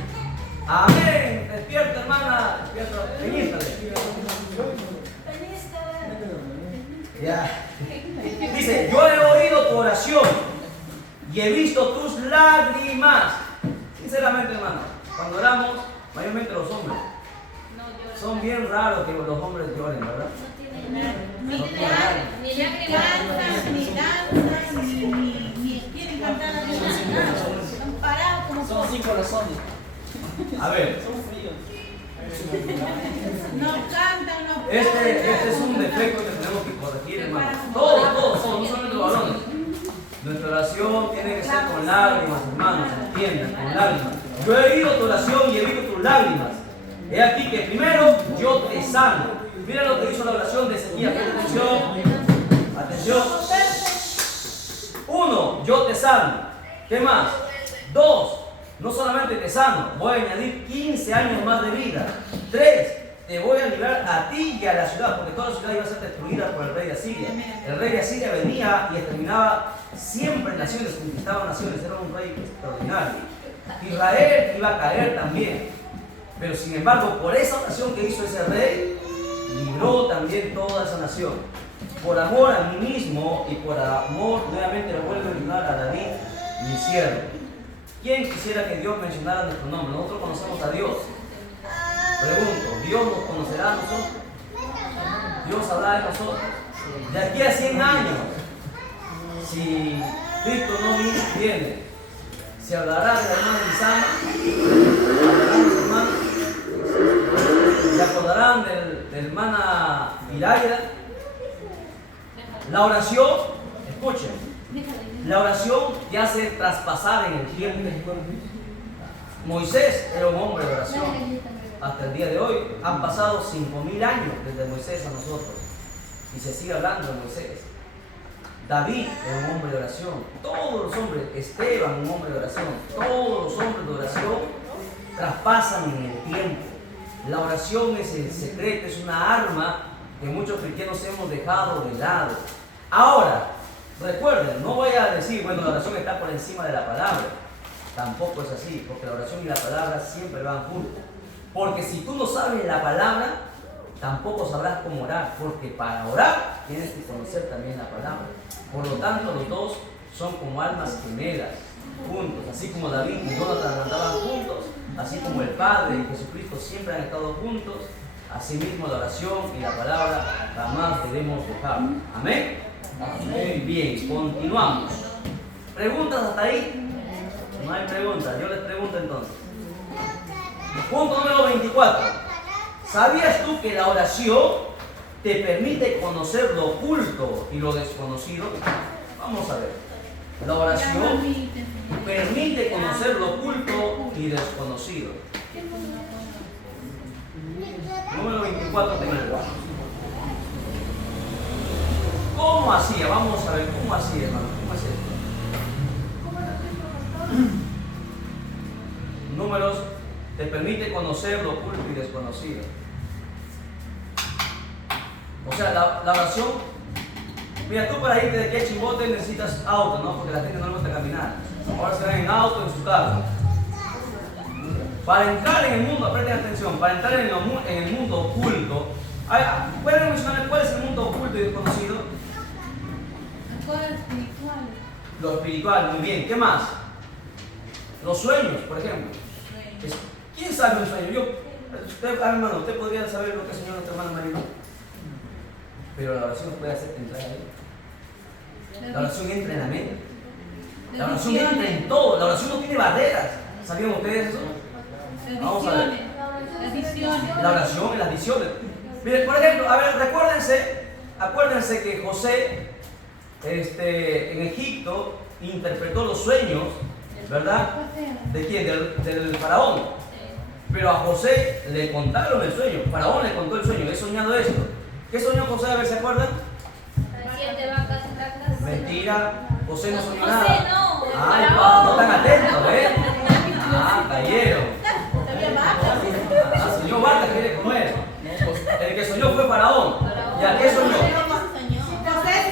Amén. Despierta, hermana. Despierta. Peñístale. Ya. Dice: yo he oído tu oración y he visto tus lágrimas. Sinceramente, hermano, cuando oramos, mayormente los hombres, son bien raros que los hombres lloren, ¿verdad? Ni danzas, ni quieren cantar a Dios, nada. Están parados como Son sin corazones. A ver, Son fríos. No cantan, no este es un defecto que tenemos que corregir, hermano. Todos, no solamente los varones. Nuestra oración tiene que ser con lágrimas, hermanos, entiendan, con lágrimas. Yo he oído tu oración y he visto tus lágrimas. He aquí que primero yo te sano. Mira lo que hizo la oración de Ezequías. Atención. 1, yo te sano. ¿Qué más? 2, no solamente te sano, voy a añadir 15 años más de vida. 3, te voy a librar a ti y a la ciudad, porque toda la ciudad iba a ser destruida por el rey de Asiria. El rey de Asiria venía y exterminaba siempre naciones, conquistaba naciones, era un rey extraordinario. Israel iba a caer también, pero sin embargo, por esa oración que hizo ese rey, libró también toda esa nación. Por amor a mí mismo y por amor, nuevamente lo vuelvo a librar a David, mi siervo. ¿Quién quisiera que Dios mencionara nuestro nombre? Nosotros conocemos a Dios. Pregunto, ¿Dios nos conocerá a nosotros? ¿Dios hablará de nosotros? De aquí a 100 años, si Cristo no viene, ¿se hablará de la hermana Lisana? ¿Hablarán de su hermana? ¿Se acordarán de la hermana Iraida? La oración, escuchen, la oración te hace traspasar en el tiempo. Moisés era un hombre de oración. Hasta el día de hoy han pasado 5.000 años desde Moisés a nosotros. Y se sigue hablando de Moisés. David era un hombre de oración. Todos los hombres, Esteban, un hombre de oración. Todos los hombres de oración traspasan en el tiempo. La oración es el secreto, es una arma que muchos cristianos hemos dejado de lado. Ahora, recuerden, no voy a decir, bueno, la oración está por encima de la palabra. Tampoco es así, porque la oración y la palabra siempre van juntos. Porque si tú no sabes la palabra, tampoco sabrás cómo orar, porque para orar tienes que conocer también la palabra. Por lo tanto, los dos son como almas gemelas, juntos. Así como David y Jonathan andaban juntos, así como el Padre y Jesucristo siempre han estado juntos, asimismo la oración y la palabra jamás debemos dejar. Amén. Muy bien, continuamos. ¿Preguntas hasta ahí? No hay preguntas, yo les pregunto entonces. Punto número 24. ¿Sabías tú que la oración te permite conocer lo oculto y lo desconocido? Vamos a ver. La oración permite conocer lo oculto y desconocido. Número 24 tengo. ¿Cómo hacía? Vamos a ver, ¿cómo hacía, hermano? ¿Cómo es esto? Números te permite conocer lo oculto y desconocido. O sea, la oración, mira, tú para irte de aquí a Chimbote necesitas auto, ¿no? Porque la gente no le gusta caminar. Ahora se van en auto, en su carro. Para entrar en el mundo, presten atención, para entrar en el mundo oculto, ¿pueden mencionar cuál es el mundo oculto y desconocido? Lo espiritual, muy bien. ¿Qué más? Los sueños, por ejemplo. ¿Quién sabe un sueño? Usted, hermano, usted podría saber lo que soñó nuestra hermana Marina. Pero la oración puede hacerte entrar ahí. La oración entra en la mente. La oración entra en todo. La oración no tiene barreras. ¿Sabían ustedes eso? Vamos a ver. La oración y las visiones. Miren, por ejemplo, a ver, acuérdense que José en Egipto interpretó los sueños, ¿verdad? ¿De quién? Del faraón. Pero a José le contaron el sueño. Faraón le contó el sueño. He soñado esto. ¿Qué soñó José? A ver, ¿se acuerdan? 7 vacas flacas. Mentira. José no soñó nada. José no. Ay, no están atentos, ¿eh? Ah, cayeron. Ah, soñó vacas, ¿cómo es? El que soñó fue Faraón. ¿Ya qué soñó? José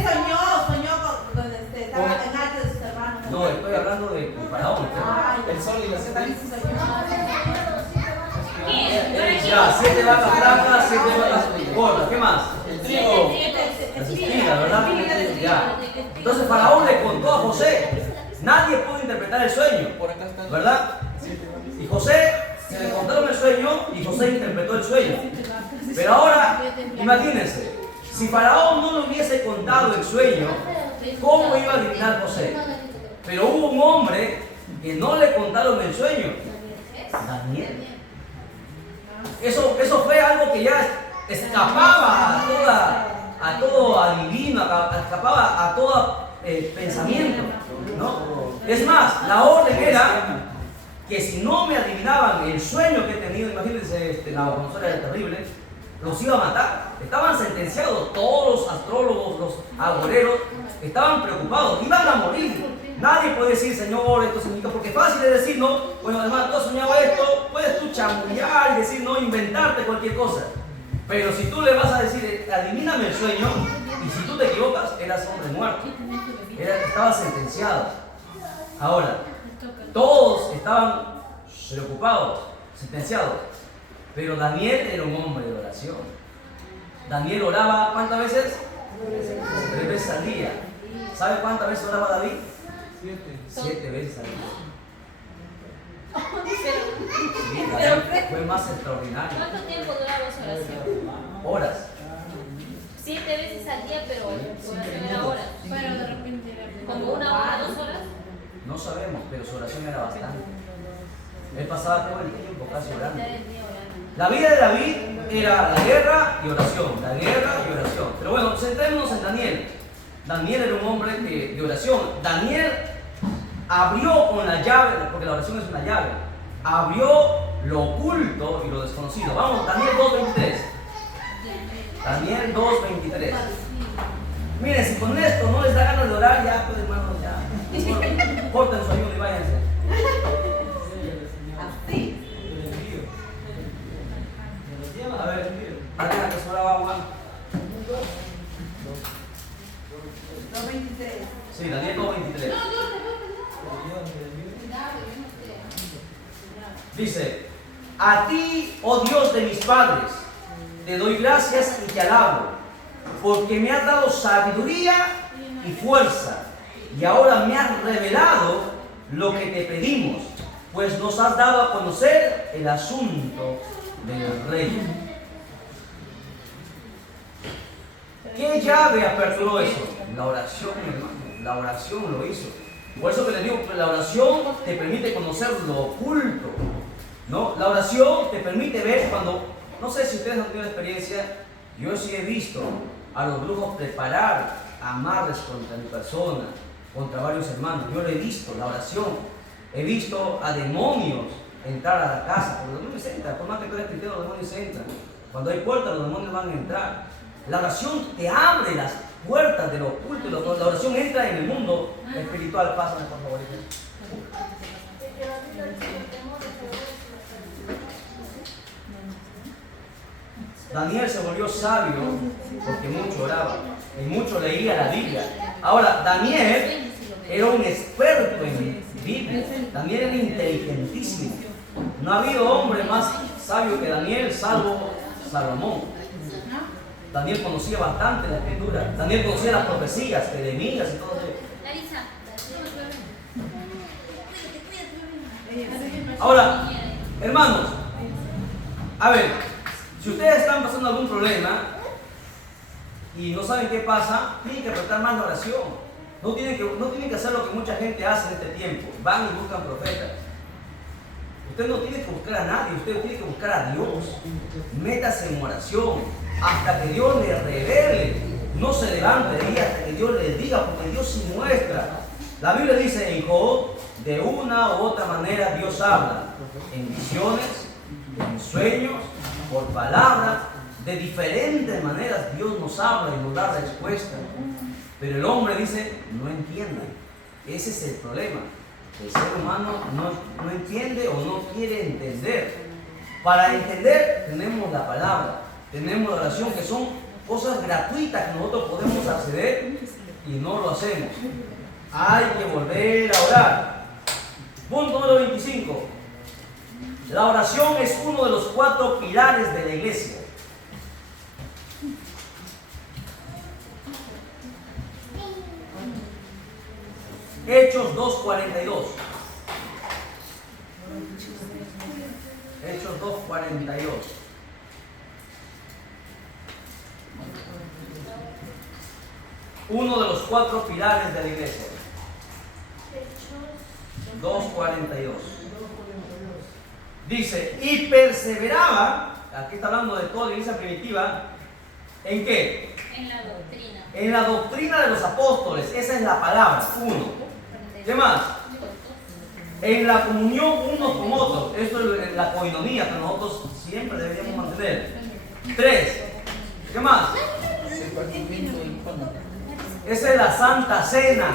soñó con estaba en alto de sus hermanos. No, estoy hablando de Faraón. El sol y la También cena. se soñó. Ya, 7 vacas flacas, 7 vacas gordas. ¿Qué más? El trigo. Las espigas, ¿verdad? Ya. Entonces Faraón le contó a José. Nadie pudo interpretar el sueño, Por acá está. ¿verdad? Y José, se le contaron el sueño y José interpretó el sueño. Pero ahora, imagínense, si Faraón no le hubiese contado el sueño, ¿cómo iba a adivinar José? Pero hubo un hombre que no le contaron el sueño, Daniel. Eso fue algo que ya escapaba a todo adivino, escapaba a todo pensamiento, ¿no? Es más, la orden era que si no me adivinaban el sueño que he tenido, imagínense, Nabucodonosor era terrible, los iba a matar. Estaban sentenciados, todos los astrólogos, los agoreros, estaban preocupados, iban a morir. Nadie puede decir, Señor, esto significa, porque es fácil de decir, no, bueno, además tú has soñado esto, puedes tú chamullar y decir, no, inventarte cualquier cosa. Pero si tú le vas a decir, adivíname el sueño, y si tú te equivocas, eras hombre muerto, estabas sentenciado. Ahora, todos estaban preocupados, sentenciados, pero Daniel era un hombre de oración. Daniel oraba, ¿cuántas veces? 3 veces al día. ¿Sabe cuántas veces oraba David? 7 veces al día. Sí, David fue más extraordinario. ¿Cuánto tiempo duraba su oración? Horas. 7 veces al día, pero su oración era horas. Pero de repente era Como 1 hora, 2 horas. No sabemos, pero su oración era bastante. Él pasaba todo el tiempo casi orando. La vida de David era la guerra y oración, la guerra y oración. Pero bueno, centrémonos en Daniel. Daniel era un hombre de oración. Daniel abrió con la llave, porque la oración es una llave, abrió lo oculto y lo desconocido. Vamos, Daniel 2.23. Daniel 2.23. Miren, si con esto no les da ganas de orar, ya, pues hermanos, ya. Corten su ayuno y váyanse. Así. A ver, Adriana, que sobraba agua. 2:23. Sí, Daniel 2:23. Dice, a ti, oh Dios de mis padres, te doy gracias y te alabo, porque me has dado sabiduría y fuerza, y ahora me has revelado lo que te pedimos, pues nos has dado a conocer el asunto del rey. ¿Qué llave aperturó eso? La oración, hermano. La oración lo hizo. Por eso que les digo que la oración te permite conocer lo oculto, ¿no? La oración te permite ver cuando, no sé si ustedes han tenido la experiencia, yo sí he visto a los brujos preparar amarres contra mi persona, contra varios hermanos. Yo lo he visto, la oración. He visto a demonios entrar a la casa, porque los demonios entran, por más que tú eres cristiano, los demonios entran. Cuando hay puertas, los demonios van a entrar. La oración te abre las puertas de lo oculto, la oración entra en el mundo espiritual. Pásame, por favor. Daniel se volvió sabio porque mucho oraba y mucho leía la Biblia. Ahora, Daniel era un experto en Biblia. Daniel era inteligentísimo. No ha habido hombre más sabio que Daniel, salvo Salomón. Daniel conocía bastante la escritura. Daniel conocía las profecías, Jeremías y todo eso. Ahora, hermanos, a ver, si ustedes están pasando algún problema y no saben qué pasa, tienen que prestar más la oración. No tienen que hacer lo que mucha gente hace en este tiempo. Van y buscan profetas. Usted no tiene que buscar a nadie, usted tiene que buscar a Dios. Métase en oración hasta que Dios le revele. No se levante ahí hasta que Dios le diga, porque Dios sí muestra. La Biblia dice en Job, de una u otra manera Dios habla. En visiones, en sueños, por palabras, de diferentes maneras Dios nos habla y nos da respuesta. Pero el hombre dice, no entiende. Ese es el problema. El ser humano no entiende o no quiere entender. Para entender tenemos la palabra, tenemos la oración, que son cosas gratuitas que nosotros podemos acceder y no lo hacemos. Hay que volver a orar. Punto número 25. La oración es uno de los 4 pilares de la iglesia. Hechos 2:42. Hechos 2:42. Uno de los 4 pilares de la iglesia. 2:42. Dice, y perseveraba, aquí está hablando de toda la iglesia primitiva, ¿en qué? En la doctrina. En la doctrina de los apóstoles. Esa es la palabra, 1. ¿Qué más? En la comunión unos con otros. Esto es la coinonía que nosotros siempre deberíamos mantener. 3. ¿Qué más? Esa es la Santa Cena,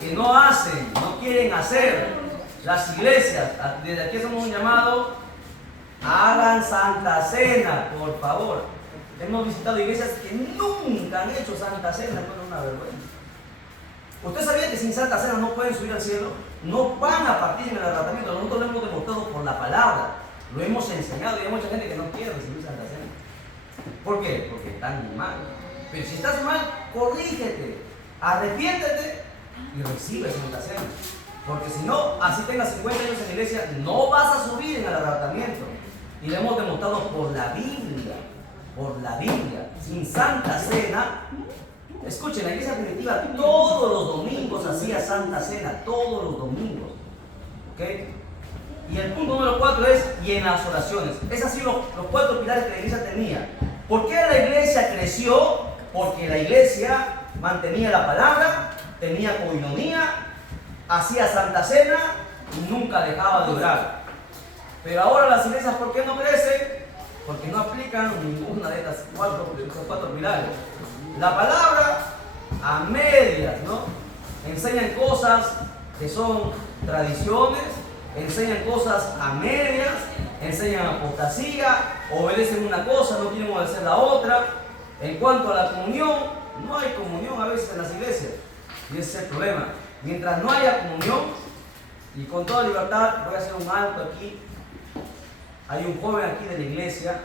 que no hacen, no quieren hacer las iglesias. Desde aquí hacemos un llamado: hagan Santa Cena, por favor. Hemos visitado iglesias que nunca han hecho Santa Cena, pero una vergüenza. ¿Usted sabía que sin Santa Cena no pueden subir al cielo? No van a partir en el arrebatamiento. Nosotros lo hemos demostrado por la palabra, lo hemos enseñado, y hay mucha gente que no quiere recibir Santa Cena. ¿Por qué? Porque están mal. Pero si estás mal, corrígete, arrepiéntete y recibe Santa Cena. Porque si no, así tengas 50 años en la iglesia, no vas a subir en el arrebatamiento. Y lo hemos demostrado por la Biblia. Por la Biblia. Sin Santa Cena. Escuchen, la iglesia primitiva todos los domingos hacía Santa Cena, todos los domingos. ¿Ok? Y el punto número 4 es, y en las oraciones. Esos han sido los 4 pilares que la iglesia tenía. ¿Por qué la iglesia creció? Porque la iglesia mantenía la palabra, tenía coinonía, hacía Santa Cena y nunca dejaba de orar. Pero ahora las iglesias, ¿por qué no crecen? Porque no aplican ninguna de esos cuatro pilares. La palabra, a medias, ¿no? Enseñan cosas que son tradiciones, enseñan cosas a medias, enseñan apostasía, obedecen una cosa, no quieren obedecer la otra. En cuanto a la comunión, no hay comunión a veces en las iglesias, y ese es el problema. Mientras no haya comunión, y con toda libertad, voy a hacer un alto aquí. Hay un joven aquí de la iglesia,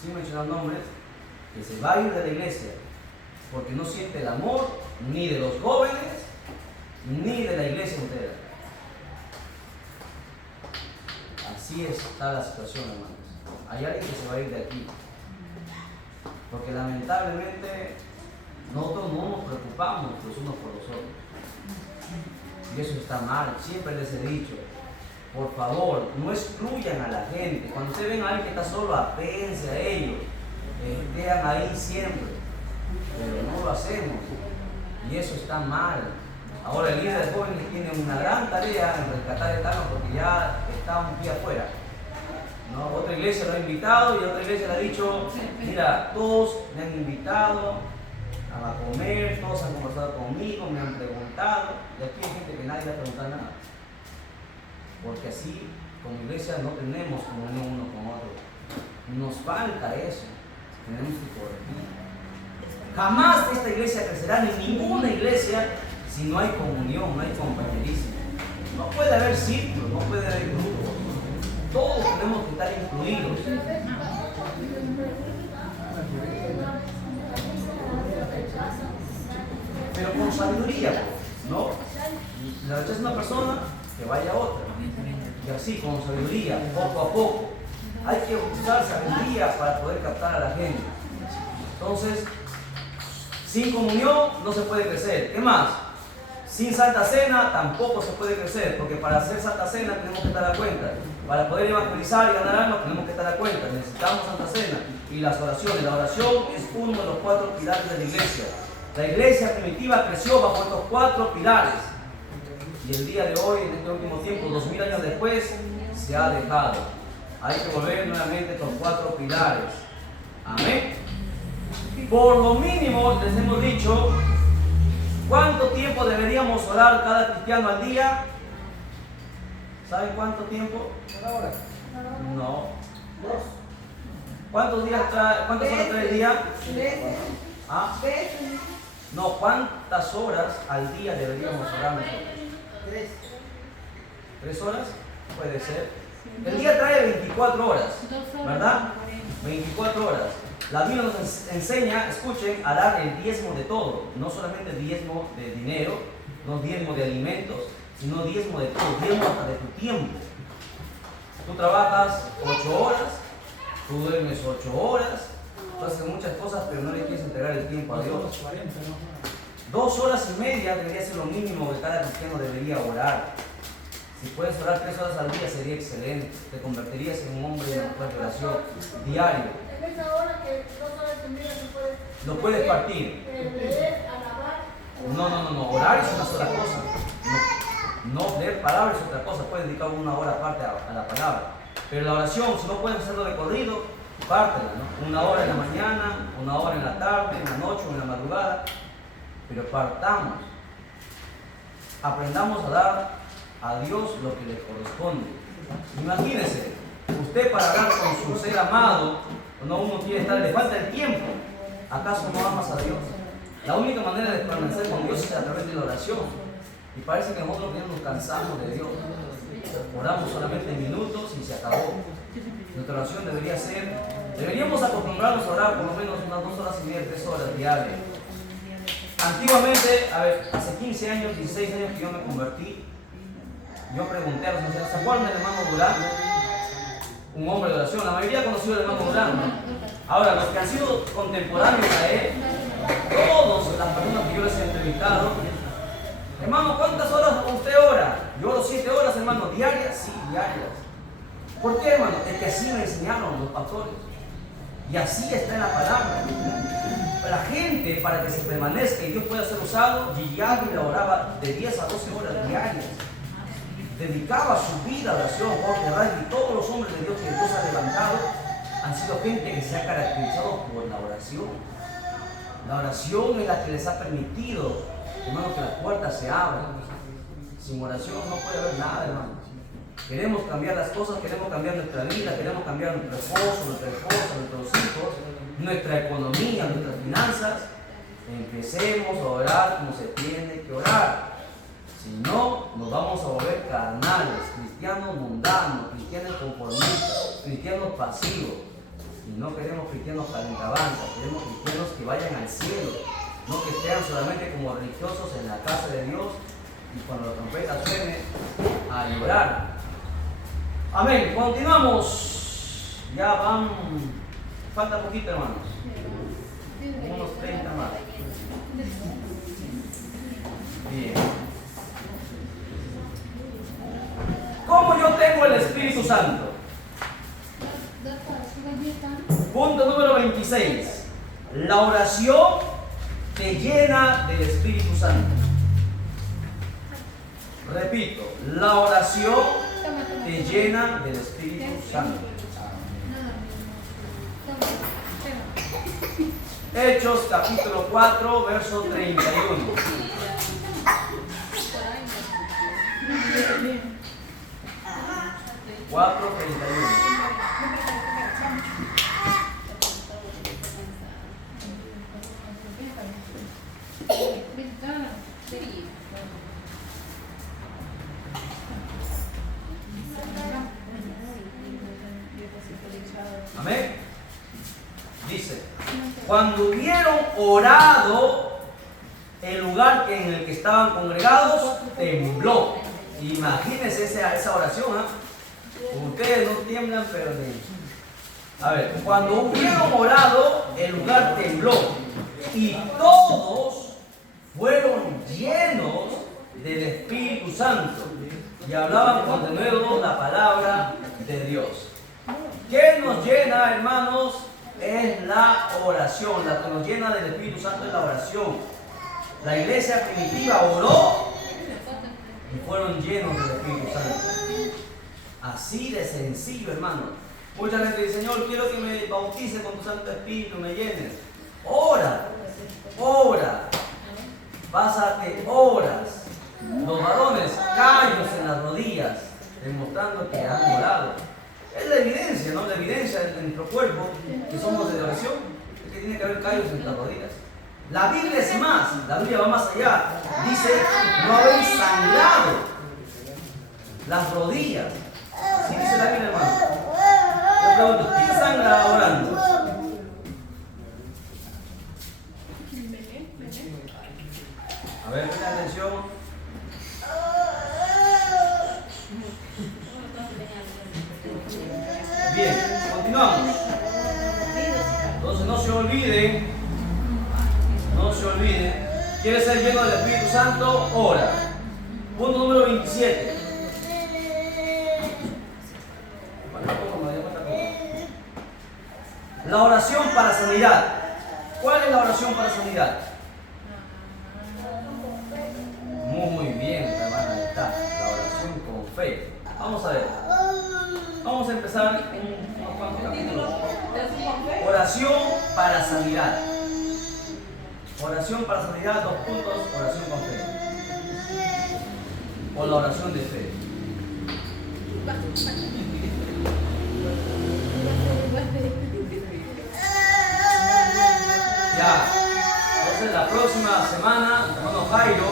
sin mencionar nombres, que se va a ir de la iglesia porque no siente el amor ni de los jóvenes ni de la iglesia entera. Así está la situación, hermanos. Hay alguien que se va a ir de aquí porque lamentablemente nosotros no nos preocupamos los unos por los otros, y eso está mal. Siempre les he dicho, por favor, no excluyan a la gente. Cuando ustedes ven a alguien que está solo, apéguense a ellos, quedan ahí siempre, pero no lo hacemos, y eso está mal. Ahora el líder de jóvenes tiene una gran tarea en rescatar el alma porque ya está un pie afuera, ¿no? Otra iglesia lo ha invitado y otra iglesia le ha dicho, mira, todos me han invitado a comer, todos han conversado conmigo, me han preguntado, y aquí hay gente que nadie le ha preguntado nada, porque así como iglesia no tenemos comunión uno con otro. Nos falta eso, tenemos que corregir. Jamás esta iglesia crecerá, ni ninguna iglesia, si no hay comunión, no hay compañerismo. No puede haber círculos, no puede haber grupos. Todos tenemos que estar incluidos. Pero con sabiduría, ¿no? La rechaza una persona, que vaya a otra. Y así, con sabiduría, poco a poco. Hay que usar sabiduría para poder captar a la gente. Entonces, sin comunión no se puede crecer. ¿Qué más? Sin Santa Cena tampoco se puede crecer, porque para hacer Santa Cena tenemos que estar a cuenta. Para poder evangelizar y ganar almas tenemos que estar a cuenta. Necesitamos Santa Cena y las oraciones. La oración es uno de los 4 pilares de la iglesia. La iglesia primitiva creció bajo estos 4 pilares. Y el día de hoy, en este último tiempo, 2000 años después, se ha dejado. Hay que volver nuevamente a estos 4 pilares. Amén. Por lo mínimo, les hemos dicho, ¿cuánto tiempo deberíamos orar cada cristiano al día? ¿Saben cuánto tiempo? ¿Una hora? No. 2. ¿Cuántas horas trae el día? Veces. ¿Ah? Veces. No, ¿cuántas horas al día deberíamos orar nosotros? 3. 3 horas, puede ser. El día trae 24 horas, ¿verdad? 24 horas. La Biblia nos enseña, escuchen, a dar el diezmo de todo. No solamente el diezmo de dinero, no diezmo de alimentos, sino diezmo de todo, diezmo hasta de tu tiempo. Tú trabajas 8 horas, tú duermes 8 horas, tú haces muchas cosas, pero no le quieres entregar el tiempo a Dios. 2 horas y media debería ser lo mínimo que cada cristiano debería orar. Si puedes orar 3 horas al día sería excelente. Te convertirías en un hombre de una mujer de oración diario. En esa hora que 2 horas y media se puede. Lo puedes partir. Leer, alabar. No. Orar es una sola cosa. No leer palabras es otra cosa. Puedes dedicar 1 hora aparte a la palabra. Pero la oración, si no puedes hacerlo de corrido, pártela, ¿no? 1 hora en la mañana, 1 hora en la tarde, en la noche o en la madrugada. Pero partamos. Aprendamos a dar a Dios lo que le corresponde. Imagínese, usted para hablar con su ser amado, cuando uno quiere estar, le falta el tiempo. ¿Acaso no amas a Dios? La única manera de permanecer con Dios es a través de la oración. Y parece que nosotros nos cansamos de Dios. Oramos solamente minutos y se acabó. Nuestra oración debería ser, deberíamos acostumbrarnos a orar por lo menos unas 2 horas y media, 3 horas diarias. Antiguamente, hace 15 años, 16 años que yo me convertí, yo pregunté a los ancianos, ¿se acuerdan del hermano Durán? Un hombre de oración, la mayoría ha conocido al hermano Durán, ¿no? Ahora, los que han sido contemporáneos a él, todas las personas que yo les he entrevistado, hermano, ¿cuántas horas usted ora? Yo oro 7 horas, hermano, diarias, sí, diarias. ¿Por qué, hermano? Es que así me enseñaron los pastores. Y así está en la palabra. La gente, para que se permanezca y Dios pueda ser usado, Gigi Ávila oraba de 10 a 12 horas diarias. Dedicaba su vida a oración. Jorge Ray y todos los hombres de Dios que Dios ha levantado han sido gente que se ha caracterizado por la oración. La oración es la que les ha permitido, hermano, que las puertas se abran. Sin oración no puede haber nada, hermano. Queremos cambiar las cosas, queremos cambiar nuestra vida, queremos cambiar nuestro esposo, nuestra esposa, nuestros hijos, nuestra economía, nuestras finanzas. Empecemos a orar como se tiene que orar. Si no, nos vamos a volver carnales, cristianos mundanos, cristianos conformistas, cristianos pasivos. Y no queremos cristianos calentabanzas, queremos cristianos que vayan al cielo, no que estén solamente como religiosos en la casa de Dios y cuando la trompeta suene a llorar. Amén. Continuamos. Ya van, falta poquito, hermanos. Unos 30 más. Bien. ¿Cómo yo tengo el Espíritu Santo? Punto número 26. La oración te llena del Espíritu Santo. Repito, la oración te llena del Espíritu Santo. Hechos capítulo 4, verso 31. Cuatro 31. Amén. Dice, cuando hubieron orado, el lugar en el que estaban congregados tembló. Imagínense esa oración, ¿eh? Ustedes no tiemblan, pero ni. A ver, cuando hubieron orado, el lugar tembló y todos fueron llenos del Espíritu Santo y hablaban con denuedo la palabra de Dios. ¿Qué nos llena, hermanos? Es la oración. La que nos llena del Espíritu Santo es la oración. La iglesia primitiva oró y fueron llenos del Espíritu Santo. Así de sencillo, hermano. Mucha gente dice, Señor, quiero que me bautice con tu Santo Espíritu, me llenes. Ora, ora, pásate horas. Los varones callos en las rodillas, demostrando que han orado. Es la evidencia, ¿no? La evidencia de nuestro cuerpo, que somos de oración, es que tiene que haber callos en las rodillas. La Biblia es más, la Biblia va más allá. Dice, no habéis sangrado las rodillas. Así dice la Biblia, hermano. Te pregunto, ¿quién sangra orando? A ver, presten atención. Bien, continuamos. Entonces no se olviden, ¿quieres ser lleno del Espíritu Santo? Ora. Punto número 27. La oración para sanidad. ¿Cuál es la oración para sanidad? Muy bien, hermana, ahí está. La oración con fe. Vamos a ver. Vamos a empezar unos cuantos capítulos. Oración para sanidad. Oración para sanidad, 2 puntos, oración con fe. O la oración de fe. Ya. Entonces la próxima semana, hermano Jairo,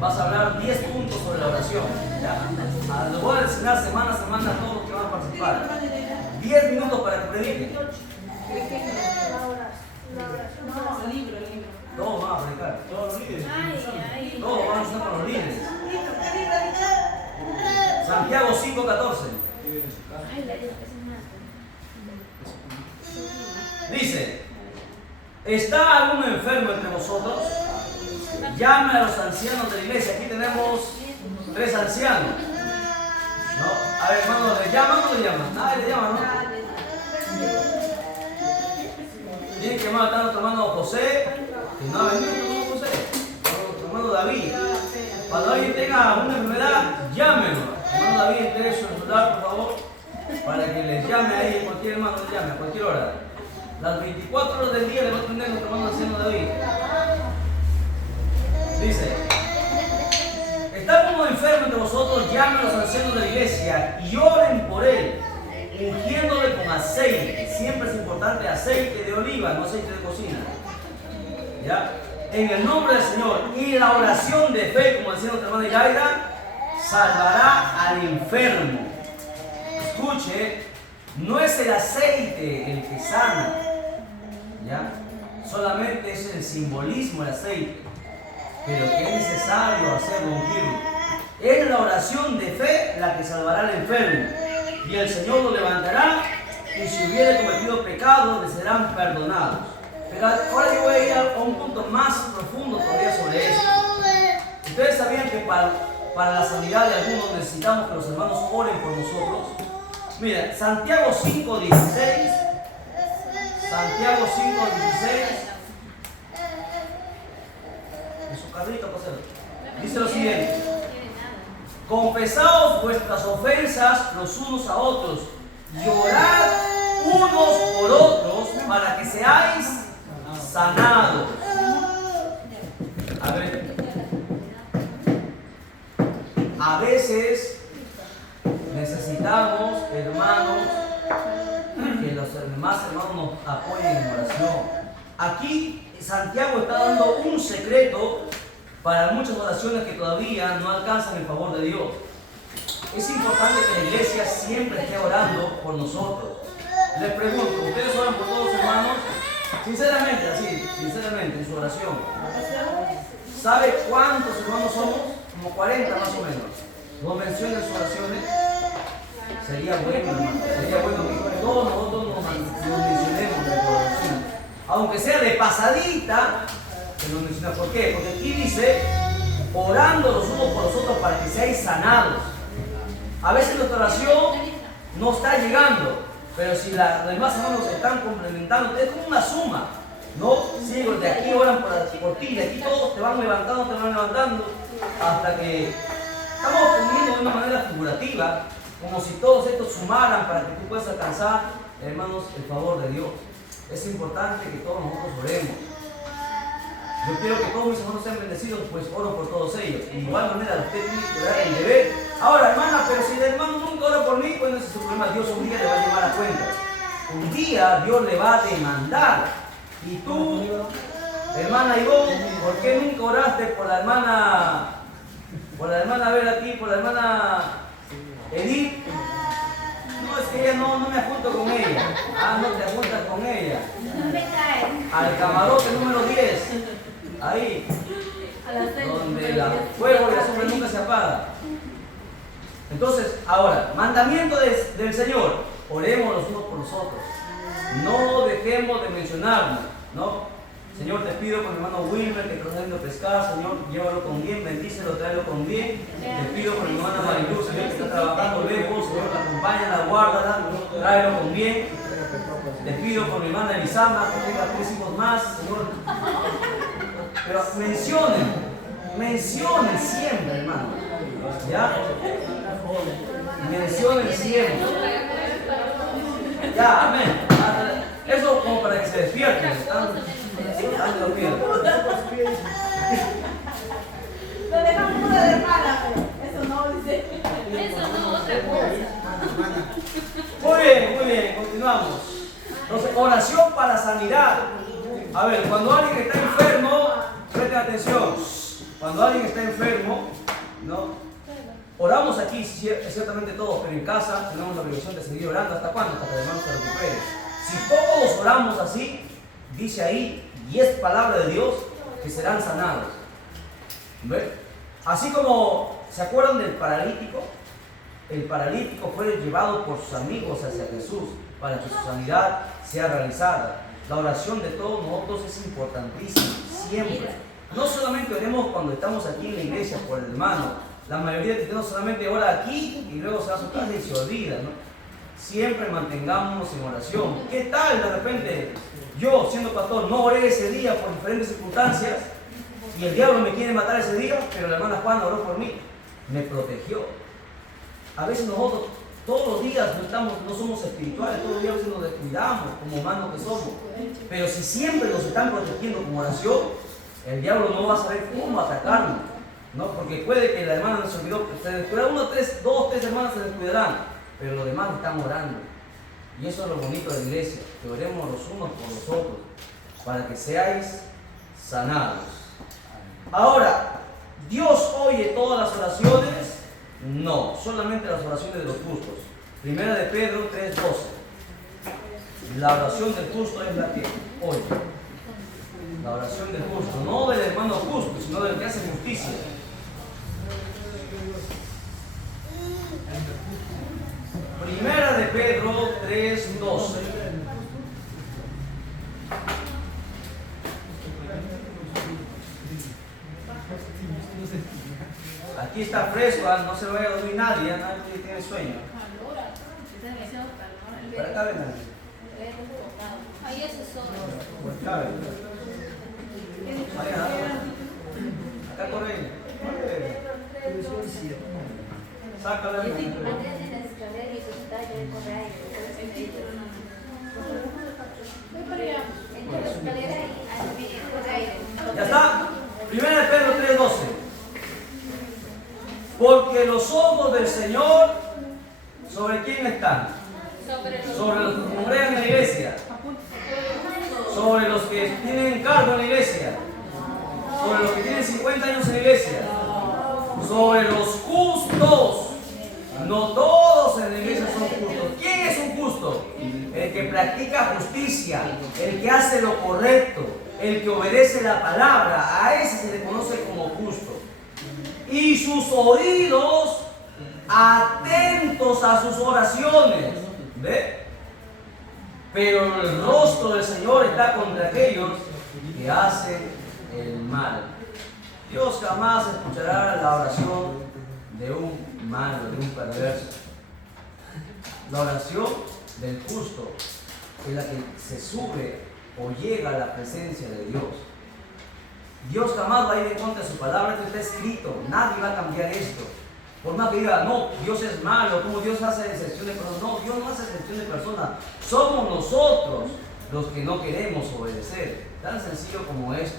vas a hablar 10 puntos sobre la oración. ¿Ya? Lo voy a enseñar semana a semana a todos los que van a participar. 10 minutos para que prediquen. Todos van a predicar. Todos los líderes. Todos van a estar con los líderes. Santiago 5:14. Dice, ¿está algún enfermo entre vosotros? Llame a los ancianos de la iglesia. Aquí tenemos 3 ancianos. ¿No? A ver, hermano, ¿le llaman o no le llaman? Nadie le llama, ¿no? Tienen que llamar a nuestro hermano José, que no ha venido nuestro hermano José, nuestro hermano David. Cuando alguien tenga una enfermedad, llámenlo. Hermano David, entregue su celular, por favor, para que les llame ahí, cualquier hermano les llame, a cualquier hora. Las 24 horas del día le va a atender nuestro hermano anciano David. Dice: ¿está alguno enfermo entre vosotros? Llamen a los ancianos de la iglesia y oren por él, ungiéndole con aceite. Siempre es importante aceite de oliva, no aceite de cocina. ¿Ya? En el nombre del Señor. Y la oración de fe, como decía nuestra hermana Yaira, salvará al enfermo. Escuche, no es el aceite el que sana, ¿ya? Solamente es el simbolismo del aceite, pero que es necesario hacerlo, ungirlo. Es la oración de fe la que salvará al enfermo, y el Señor lo levantará, y si hubiere cometido pecado, le serán perdonados. Pero ahora yo voy a ir a un punto más profundo todavía sobre esto. Ustedes sabían que para la sanidad de algunos necesitamos que los hermanos oren por nosotros. Mira, Santiago 5:16. Santiago 5:16. En su carrito, pasero. Dice lo siguiente: confesaos vuestras ofensas los unos a otros y orad unos por otros para que seáis sanados. A veces necesitamos, hermanos, que los demás hermanos nos apoyen en oración. Aquí Santiago está dando un secreto para muchas oraciones que todavía no alcanzan el favor de Dios. Es importante que la iglesia siempre esté orando por nosotros. Les pregunto, ¿ustedes oran por todos los hermanos? Sinceramente, así, sinceramente, en su oración. ¿Sabe cuántos hermanos somos? Como 40 más o menos. ¿No mencionan sus oraciones? Sería bueno, hermano. Sería bueno que todos nosotros nos mencionemos de oración. Aunque sea de pasadita, que nos menciona. ¿Por qué? Porque aquí dice, orando los unos por los otros para que seáis sanados. A veces nuestra oración no está llegando, pero si los demás hermanos se están complementando, es como una suma, ¿no? Sí, de aquí oran por ti, de aquí todos te van levantando, hasta que estamos poniendo de una manera figurativa, como si todos estos sumaran para que tú puedas alcanzar, hermanos, el favor de Dios. Es importante que todos nosotros oremos. Yo quiero que todos mis hermanos sean bendecidos, pues oro por todos ellos. De igual manera, usted tiene que orar el deber. Ahora, hermana, pero si el hermano nunca ora por mí, pues no es su problema. Dios un día le va a llevar a cuenta. Un día Dios le va a demandar. Y tú, hermana Ivonne, ¿por qué nunca oraste por la hermana, a ver aquí, por la hermana Edith? No, es que ella no me junto con ella. Ah, no te juntas con ella. No me cae. Al camarote número 10. Ahí, A las 6. donde el fuego y la sombra nunca se apaga. Entonces, ahora, mandamiento del Señor: oremos los unos por los otros. No dejemos de mencionarnos, ¿no? Señor, te pido por mi hermano Wilmer que está saliendo a pescar. Señor, llévalo con bien, bendícelo, tráelo con bien. Te pido por mi hermana Mariluz, Señor, que está trabajando lejos. Señor, la acompáñala, guárdala, tráelo con bien. Te pido por mi hermana Elisama que tenga 3 hijos más, Señor. Pero mencionen siempre, hermano. ¿Ya? Mencionen siempre. Ya, amén. Eso como para que se despierten. Están dormidos. Lo dejamos una de hermana, pero eso no dice. Eso no, otra cosa. Muy bien, continuamos. Entonces, oración para sanidad. A ver, cuando alguien está enfermo, presten atención. Cuando alguien está enfermo, ¿no? Oramos aquí, ciertamente todos, pero en casa tenemos la obligación de seguir orando. ¿Hasta cuándo? Hasta que el hermano se recupere. Si todos oramos así, dice ahí, y es palabra de Dios, que serán sanados. ¿Ven? Así como, ¿se acuerdan del paralítico? El paralítico fue llevado por sus amigos hacia Jesús para que su sanidad sea realizada. La oración de todos nosotros es importantísima, siempre. No solamente oremos cuando estamos aquí en la iglesia por el hermano. La mayoría de cristianos solamente ora aquí y luego se va a su casa y se olvida, ¿no? Siempre mantengámonos en oración. ¿Qué tal de repente yo, siendo pastor, no oré ese día por diferentes circunstancias y el diablo me quiere matar ese día, pero la hermana Juana oró por mí, me protegió? A veces nosotros Todos los días no somos espirituales, todos los días nos descuidamos como humanos que somos. Pero si siempre nos están protegiendo con oración, el diablo no va a saber cómo atacarnos, ¿no? Porque puede que la hermana se olvidó, se descuida dos o tres hermanas se descuidarán, pero los demás están orando. Y eso es lo bonito de la iglesia, que oremos los unos por los otros, para que seáis sanados. Ahora, ¿Dios oye todas las oraciones? No, solamente las oraciones de los justos. Primera de Pedro 3:12. La oración del justo es la que oye. La oración del justo, no del hermano justo, sino del que hace justicia. Primera de Pedro 3:12. Aquí está fresco, no se vaya a dormir nadie, nadie tiene sueño. Para acá vengan. Ahí es eso. Por acá vengan. Acá corre. Sácala. Ya está. Primera de Pedro 3:12. Porque los ojos del Señor, ¿sobre quién están? Sobre los que congregan en la iglesia. Sobre los que tienen cargo en la iglesia. Sobre los que tienen 50 años en la iglesia. Sobre los justos. No todos en la iglesia son justos. ¿Quién es un justo? El que practica justicia, el que hace lo correcto, el que obedece la palabra. A ese se le conoce como justo. Y sus oídos atentos a sus oraciones. ¿Ve? Pero el rostro del Señor está contra aquellos que hacen el mal. Dios jamás escuchará la oración de un malo, de un perverso. La oración del justo es la que se sube o llega a la presencia de Dios. Dios jamás va a ir en contra de su palabra, esto está escrito, nadie va a cambiar esto. Por más que diga, no, Dios es malo, como Dios hace excepción de personas. No, Dios no hace excepción de personas. Somos nosotros los que no queremos obedecer. Tan sencillo como esto.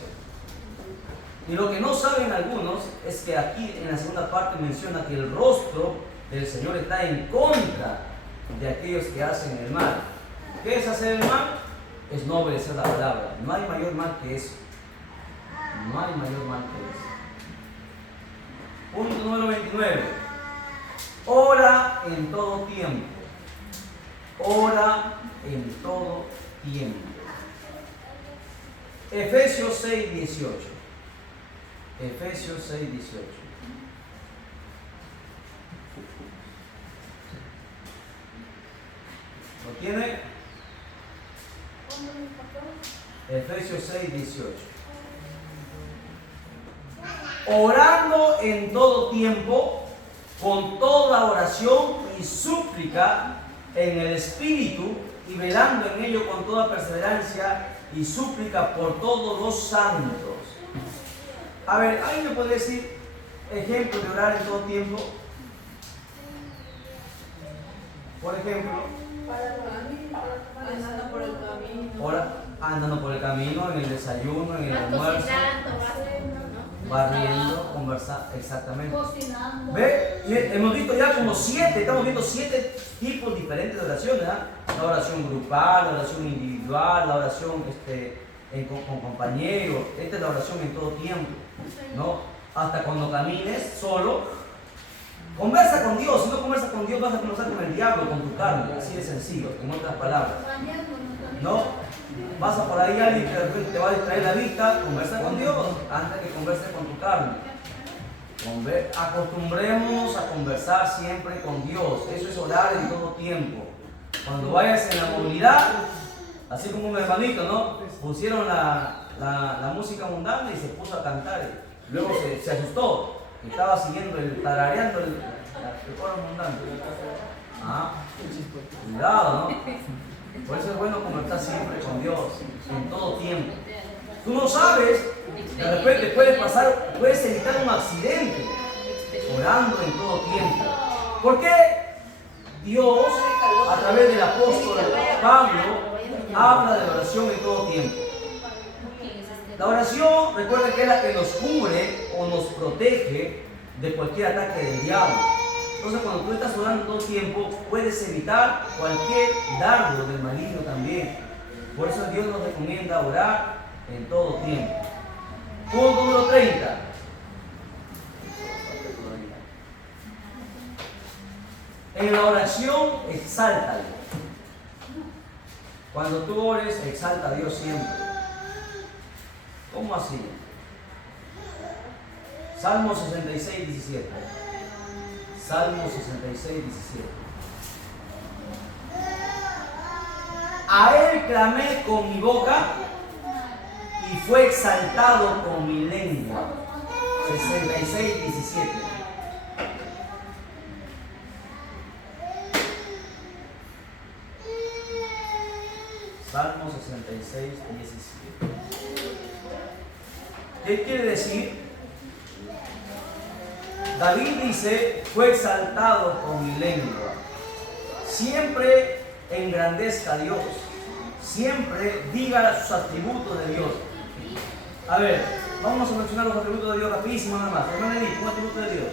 Y lo que no saben algunos es que aquí en la segunda parte menciona que el rostro del Señor está en contra de aquellos que hacen el mal. ¿Qué es hacer el mal? Es no obedecer la palabra. No hay mayor mal que eso. No hay mayor mal que eso. Punto número 29. Ora en todo tiempo. Ora en todo tiempo. Efesios 6:18. Efesios 6:18. ¿Lo tiene? Efesios 6:18. Orando en todo tiempo, con toda oración y súplica en el Espíritu, y velando en ello con toda perseverancia y súplica por todos los santos. A ver, ¿alguien me puede decir ejemplos de orar en todo tiempo? Por ejemplo, Andando por el camino. andando por el camino, en el desayuno, en el almuerzo, barriendo, conversar, exactamente. Cocinando. ¿Ve? Hemos visto ya como 7, estamos viendo 7 tipos diferentes de oraciones, ¿eh? La oración grupal, la oración individual, la oración con compañeros. Esta es la oración en todo tiempo, ¿no? Hasta cuando camines solo, conversa con Dios. Si no conversas con Dios, vas a conversar con el diablo, con tu carne, así de sencillo, en otras palabras, ¿no? Vas a por ahí, alguien que te va a distraer la vista, conversa con Dios antes que converses con tu carne. Acostumbremos a conversar siempre con Dios. Eso es orar en todo tiempo. Cuando vayas en la movilidad, así como un hermanito, ¿no? Pusieron la música mundana y se puso a cantar. Y luego se asustó. Estaba siguiendo, tarareando el coro mundano. Cuidado, ¿no? Por eso es bueno conversar siempre con Dios, en todo tiempo. Tú no sabes, de repente puedes evitar un accidente orando en todo tiempo. ¿Por qué? Dios, a través del apóstol Pablo, habla de la oración en todo tiempo. La oración, recuerden que es la que nos cubre o nos protege de cualquier ataque del diablo. Entonces, cuando tú estás orando todo el tiempo, puedes evitar cualquier dardo del maligno también. Por eso Dios nos recomienda orar en todo tiempo. Punto número 30. En la oración, exáltalo. Cuando tú ores, exalta a Dios siempre. ¿Cómo así? Salmo 66, 17. Salmo 66, 17. A él clamé con mi boca y fue exaltado con mi lengua. 66, 17. Salmo 66, 17. ¿Qué quiere decir? David dice, fue exaltado con mi lengua. Siempre engrandezca a Dios. Siempre diga sus atributos de Dios. A ver, vamos a mencionar los atributos de Dios rapidísimo nada más. Hermano Edith, un atributo de Dios.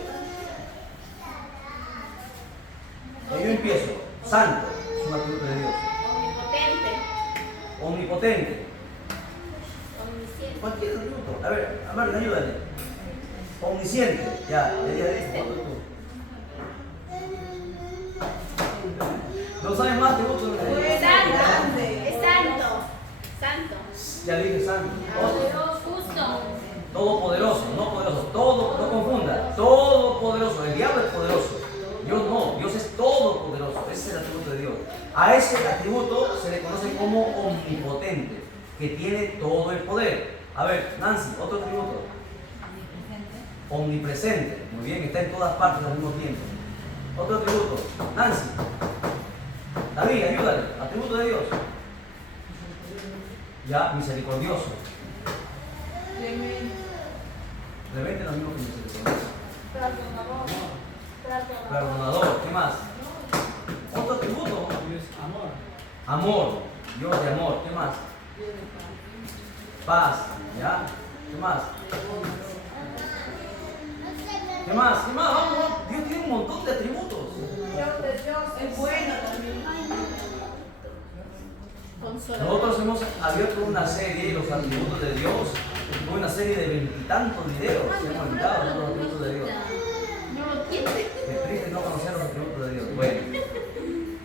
Yo empiezo. Santo es un atributo de Dios. Omnipotente. Omnipotente. Omnisciente. Cualquier atributo. A ver, Amaro, ayúdale. Omnisciente. Ya, ¿no saben más atributos de Dios? Santo. Es santo. Santo. Ya dije santo. Justo. Todopoderoso, no poderoso. Todo, no confunda. Todopoderoso. El diablo es poderoso. Dios no. Dios es todopoderoso. Ese es el atributo de Dios. A ese atributo se le conoce como omnipotente, que tiene todo el poder. A ver, Nancy, otro atributo. Omnipresente. Muy bien, está en todas partes al mismo tiempo. Otro atributo. Nancy. David, ayúdale. Atributo de Dios. Ya, misericordioso. Clemente es lo mismo que misericordioso. Perdonador. ¿Qué más? Otro atributo. Amor. Amor. Dios de amor. ¿Qué más? Paz. ¿Ya? ¿Qué más? ¿Qué más? ¿Qué más? Vamos, vamos. Dios tiene un montón de atributos. Dios es bueno también. Consolador. Nosotros hemos abierto una serie, los atributos de Dios, una serie de 20 y tantos videos que hemos invitado a los atributos de Dios. No lo tiene. Qué triste no conocer los atributos de Dios. Bueno,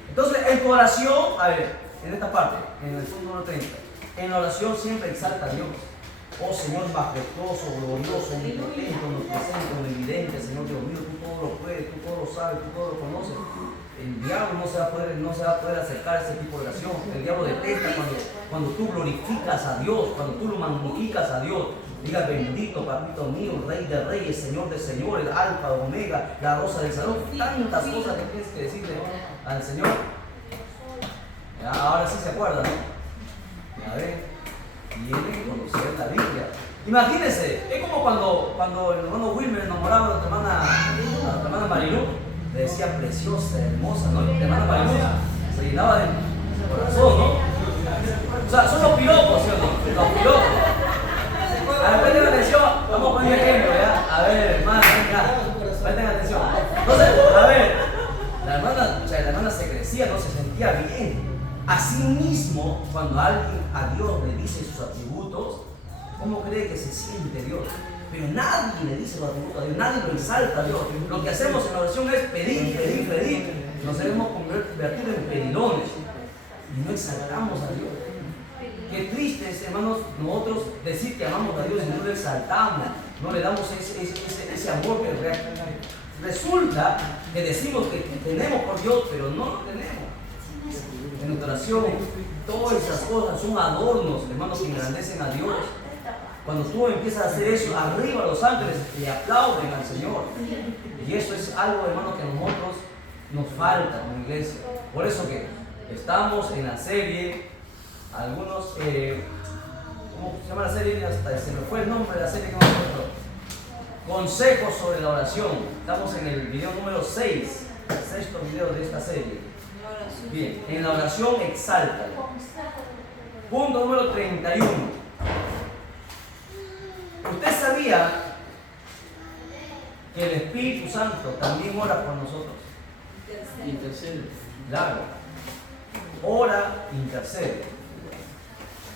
entonces en tu oración, a ver, en esta parte, en el punto número 30, en la oración siempre exalta a Dios. Oh Señor majestuoso, glorioso, omnipotente, omnipresente, omnividente, Señor Dios mío, tú todo lo puedes, tú todo lo sabes, tú todo lo conoces. El diablo no se va a poder acercar a ese tipo de oración. El diablo detesta cuando tú glorificas a Dios, cuando tú lo magnificas a Dios. Diga bendito, papito mío, rey de reyes, señor de señores, alfa, omega, la rosa del salón. Tantas cosas que tienes que decirle al Señor. Ya, ahora sí se acuerdan, ¿no? Ya ven, tienen que conocer la Biblia. Imagínense, es como cuando el hermano Wilmer enamoraba a la hermana Marilu. Le decía preciosa, hermosa, ¿no? La hermana Marilu se llenaba de corazón, ¿no? O sea, son los piropos, ¿sí o no? Los piropos. A ver, presten atención, vamos a poner un ejemplo, ¿ya? A ver, hermana, venga, presten atención. Entonces, a ver, la hermana se crecía, no se sentía bien. Asimismo, cuando alguien a Dios le dice sus atributos, ¿cómo cree que se siente Dios? Pero nadie le dice los atributos a Dios, nadie lo exalta a Dios. Lo que hacemos en la oración es pedir. Nos hemos convertido en pedidones y no exaltamos a Dios. Qué triste es, hermanos, nosotros decir que amamos a Dios y no lo exaltamos, no le damos ese amor que resulta que decimos que tenemos por Dios, pero no lo tenemos. En nuestra oración, todas esas cosas son adornos, hermanos, que engrandecen a Dios. Cuando tú empiezas a hacer eso, arriba los ángeles le aplauden al Señor. Y eso es algo, hermanos, que a nosotros nos falta como iglesia. Por eso que estamos en la serie, algunos, ¿cómo se llama la serie? Hasta se me fue el nombre de la serie que hemos puesto. Consejos sobre la oración. Estamos en el video número 6. sexto video de esta serie. Bien, en la oración exáltalo. Punto número 31. ¿Usted sabía que el Espíritu Santo también ora por nosotros? Intercede. Claro. Ora, intercede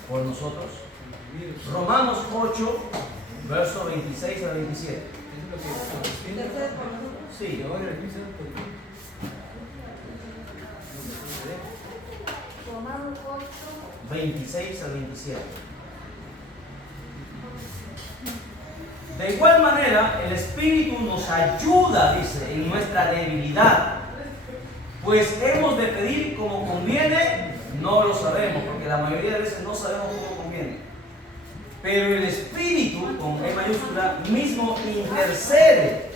por nosotros. Romanos 8, versos 26 a 27. Sí. Romanos 8. 26 al 27. De igual manera, el Espíritu nos ayuda, dice, en nuestra debilidad. Pues hemos de pedir como conviene, no lo sabemos, porque la mayoría de veces no sabemos cómo conviene. Pero el Espíritu, con E mayúscula, mismo intercede,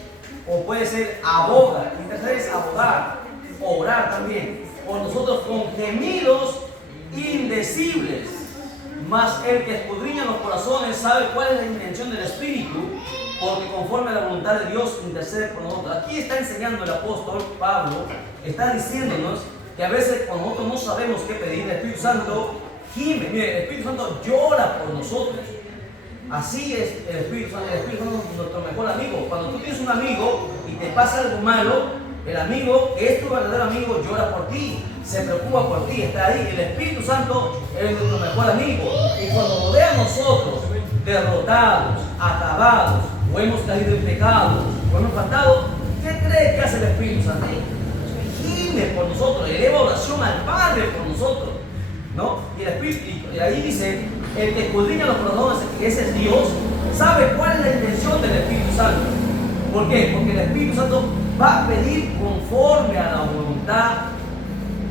o puede ser aboga. Interceder es abogar, orar también, por nosotros con gemidos indecibles. Mas el que escudriña los corazones sabe cuál es la intención del Espíritu, porque conforme a la voluntad de Dios intercede por nosotros. Aquí está enseñando el apóstol Pablo, está diciéndonos que a veces cuando nosotros no sabemos qué pedir, el Espíritu Santo gime. Mire, el Espíritu Santo llora por nosotros. Así es el Espíritu Santo. El Espíritu Santo es nuestro mejor amigo. Cuando tú tienes un amigo y te pasa algo malo, el amigo, que es tu verdadero amigo, llora por ti, se preocupa por ti, está ahí. El Espíritu Santo es nuestro mejor amigo. Y cuando nos ve a nosotros derrotados, acabados, o hemos caído en pecado, o hemos faltado, ¿qué cree que hace el Espíritu Santo? Gime por nosotros, eleva oración al Padre por nosotros, ¿no? Y el Espíritu, y ahí dice, el que escudriña los corazones, que ese es Dios, sabe cuál es la intención del Espíritu Santo. ¿Por qué? Porque el Espíritu Santo va a pedir conforme a la voluntad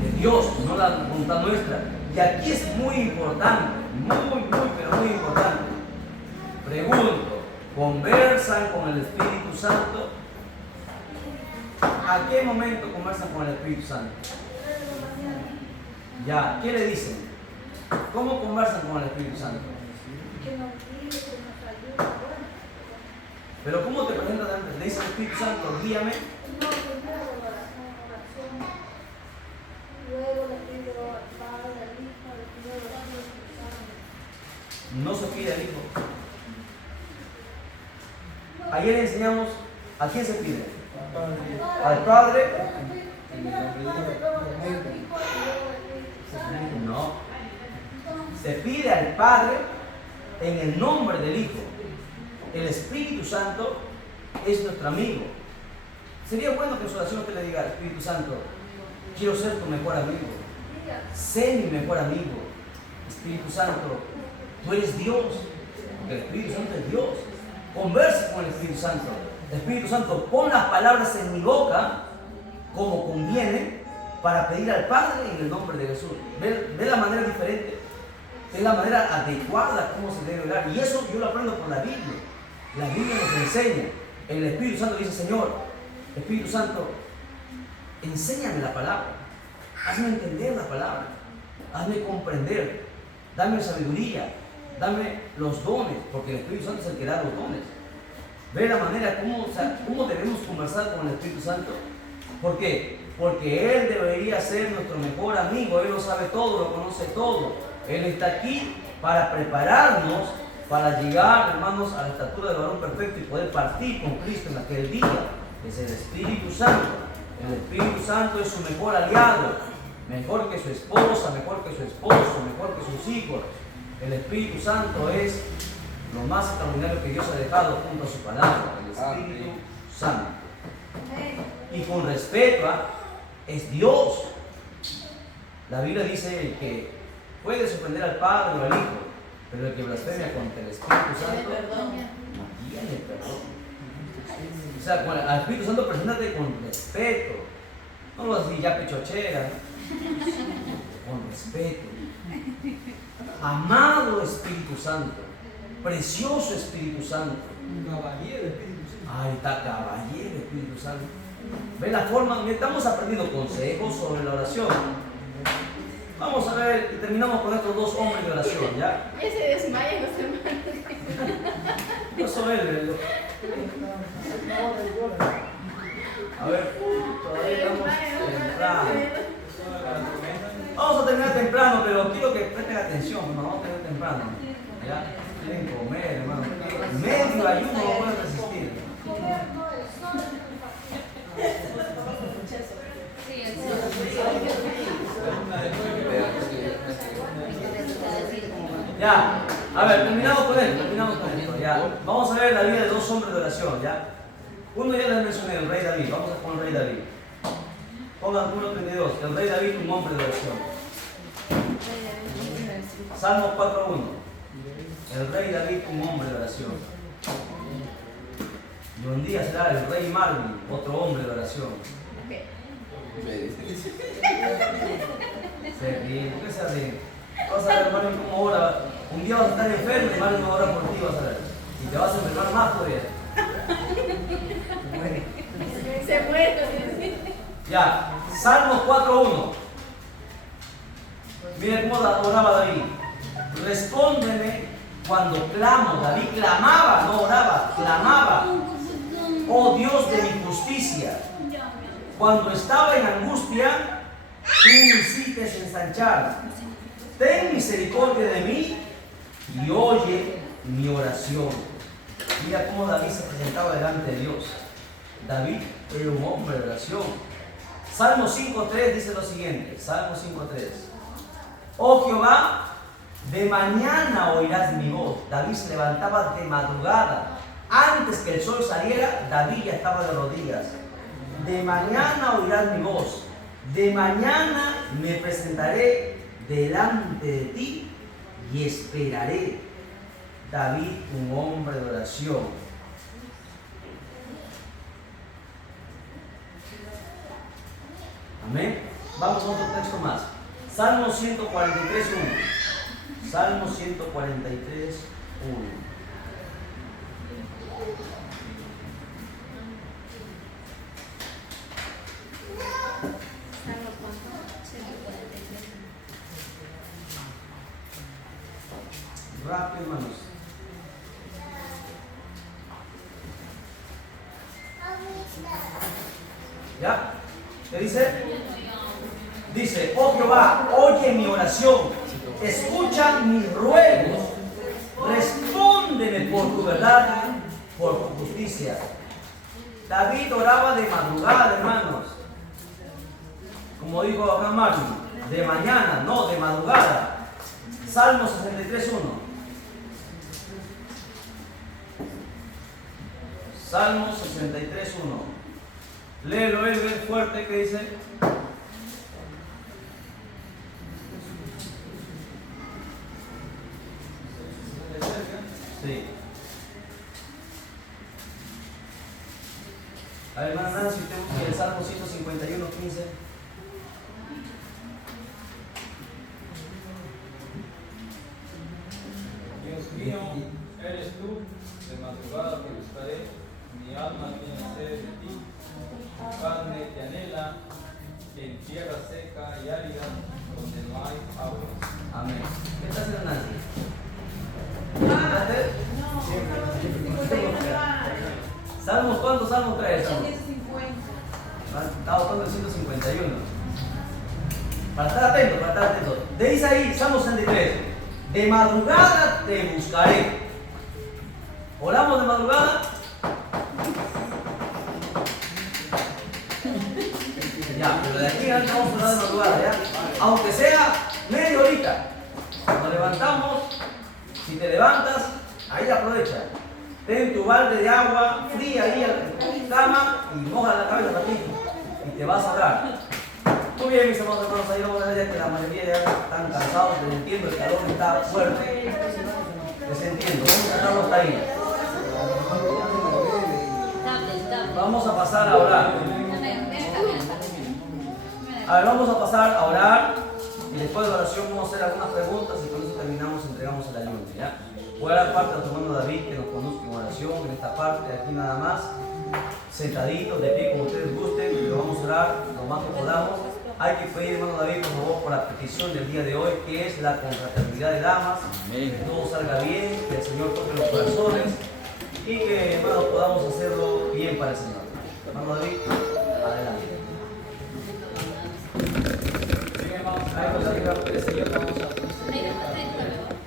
de Dios, no la voluntad nuestra. Y aquí es muy importante, pero muy importante. Pregunto, ¿conversan con el Espíritu Santo? ¿A qué momento conversan con el Espíritu Santo? Ya, ¿qué le dicen? ¿Cómo conversan con el Espíritu Santo? Que nos guíe, que nos ayude. Bueno, Pero ¿cómo te presentas antes? Le dice el Espíritu Santo, guíame. no, primero oración. Luego le pido al Padre, al Hijo, le pido al Espíritu Santo. No se pide al Hijo. Ayer enseñamos, ¿a quién se pide? ¿Al Padre? Primero al Padre, luego al Hijo y luego al Espíritu Santo. No. Se pide al Padre en el nombre del Hijo. El Espíritu Santo es nuestro amigo. Sería bueno que en su oración usted le diga al Espíritu Santo, quiero ser tu mejor amigo. Sé mi mejor amigo. Espíritu Santo, tú eres Dios. Porque el Espíritu Santo es Dios. Converse con el Espíritu Santo. Espíritu Santo, pon las palabras en mi boca como conviene para pedir al Padre en el nombre de Jesús. Ve la manera diferente. Es la manera adecuada como se debe orar. Y eso yo lo aprendo por la Biblia. La Biblia nos enseña. El Espíritu Santo dice, Señor, Espíritu Santo, enséñame la palabra. Hazme entender la palabra. Hazme comprender. Dame sabiduría. Dame los dones. Porque el Espíritu Santo es el que da los dones. Ve la manera cómo debemos conversar con el Espíritu Santo. ¿Por qué? Porque Él debería ser nuestro mejor amigo. Él lo sabe todo, lo conoce todo. Él está aquí para prepararnos para llegar, hermanos, a la estatura del varón perfecto y poder partir con Cristo en aquel día. Es el Espíritu Santo. El Espíritu Santo es su mejor aliado, mejor que su esposa, mejor que su esposo, mejor que sus hijos. El Espíritu Santo es lo más extraordinario que Dios ha dejado junto a su palabra, el Espíritu Santo. Y con respeto, es Dios. La Biblia dice que puedes ofender al Padre o al Hijo, pero el que blasfemia contra el Espíritu Santo no tiene perdón. O sea, al Espíritu Santo preséntate con respeto. No lo vas a decir ya pechochera, con respeto. Amado Espíritu Santo, precioso Espíritu Santo. Caballero, Espíritu Santo. Ahí está, caballero Espíritu Santo. Ve la forma, estamos aprendiendo consejos sobre la oración. Vamos a ver y terminamos con estos dos hombres de oración, ¿ya? Ya se desmayan los hermanos. Yo soy él. A ver, todavía estamos temprano. Vamos a terminar temprano, pero quiero que presten atención, no vamos a terminar temprano. ¿Ya? Quieren comer, hermano. Medio ayuno no pueden resistir. Sí, el Ya, a ver, terminamos con esto, ya. Vamos a ver la vida de dos hombres de oración, ya. Uno ya les mencioné, el rey David, vamos a poner el rey David. Pongan 1:32, el rey David, un hombre de oración. Salmos 4:1, el rey David, un hombre de oración. Y un día será el rey Marvin, otro hombre de oración. Se ríen, ¿por qué se ríen? Vas a ver, Marvin, cómo ora. Un día vas a estar enfermo y Marvin va a orar por ti, vas a ver. Y te vas a enfermar más todavía. Se muere. Ya, Salmos 4:1. Miren cómo oraba David. Respóndeme cuando clamo. David clamaba, no oraba, clamaba. Oh Dios de mi justicia. Cuando estaba en angustia, tú me hiciste ensanchar. Ten misericordia de mí y oye mi oración. Mira cómo David se presentaba delante de Dios. David era un hombre de oración. Salmo 5:3 dice lo siguiente. Salmo 5:3. Oh Jehová, de mañana oirás mi voz. David se levantaba de madrugada. Antes que el sol saliera, David ya estaba de rodillas. De mañana oirás mi voz. De mañana me presentaré delante de ti y esperaré. David, un hombre de oración. Amén. Vamos a otro texto más. Salmo 143:1. Salmo 143:1. Rápido, hermanos. ¿Ya? ¿Qué dice? Dice, oh Jehová, oye mi oración, escucha mis ruegos, respóndeme por tu verdad, por tu justicia. David oraba de madrugada, hermanos. Como dijo Abraham Martin, de mañana, no, de madrugada. Salmo 63:1. Salmo 63:1. Léelo, él fuerte, ¿qué dice? Sí. A ver, hermana Nancy, usted busca el Salmo 151:15. Dios mío, eres tú, de madrugada te buscaré, mi alma tiene sed de ti, tu carne te anhela, en tierra seca y árida, donde no hay aguas. Amén. ¿Qué está haciendo Nancy? ¿Salmos cuántos? ¿Salmos 3? Está votando el 151. Para estar atento, para estar atento. Dice ahí, Salmo 63. De madrugada te buscaré. ¿Oramos de madrugada? Ya, pero de aquí adelante vamos a orar de madrugada, ¿ya? Aunque sea media horita. Nos levantamos. Si te levantas, ahí aprovecha. Ten tu balde de agua fría ahí en tu cama y moja la cabeza para ti. Y te vas a orar. Muy bien, mis hermanos, ahí vamos a ver que la mayoría ya están cansados, les entiendo, el calor está fuerte. Les entiendo, vamos a dejarlo hasta ahí. Vamos a pasar a orar. A ver, vamos a pasar a orar y después de la oración vamos a hacer algunas preguntas y con eso terminamos, entregamos el ayuno, ¿ya? Voy a dar parte a nuestro hermano David que nos conozca en oración en esta parte, aquí nada más, sentaditos, de pie, como ustedes gusten, pero vamos a orar lo más que podamos. Hay que pedir, hermano David, por favor, por la petición del día de hoy, que es la confraternidad de damas, que todo salga bien, que el Señor toque los corazones y que, hermano, podamos hacerlo bien para el Señor. Hermano David. Adelante. Bien, hermanos, ahí pues, el Señor vamos a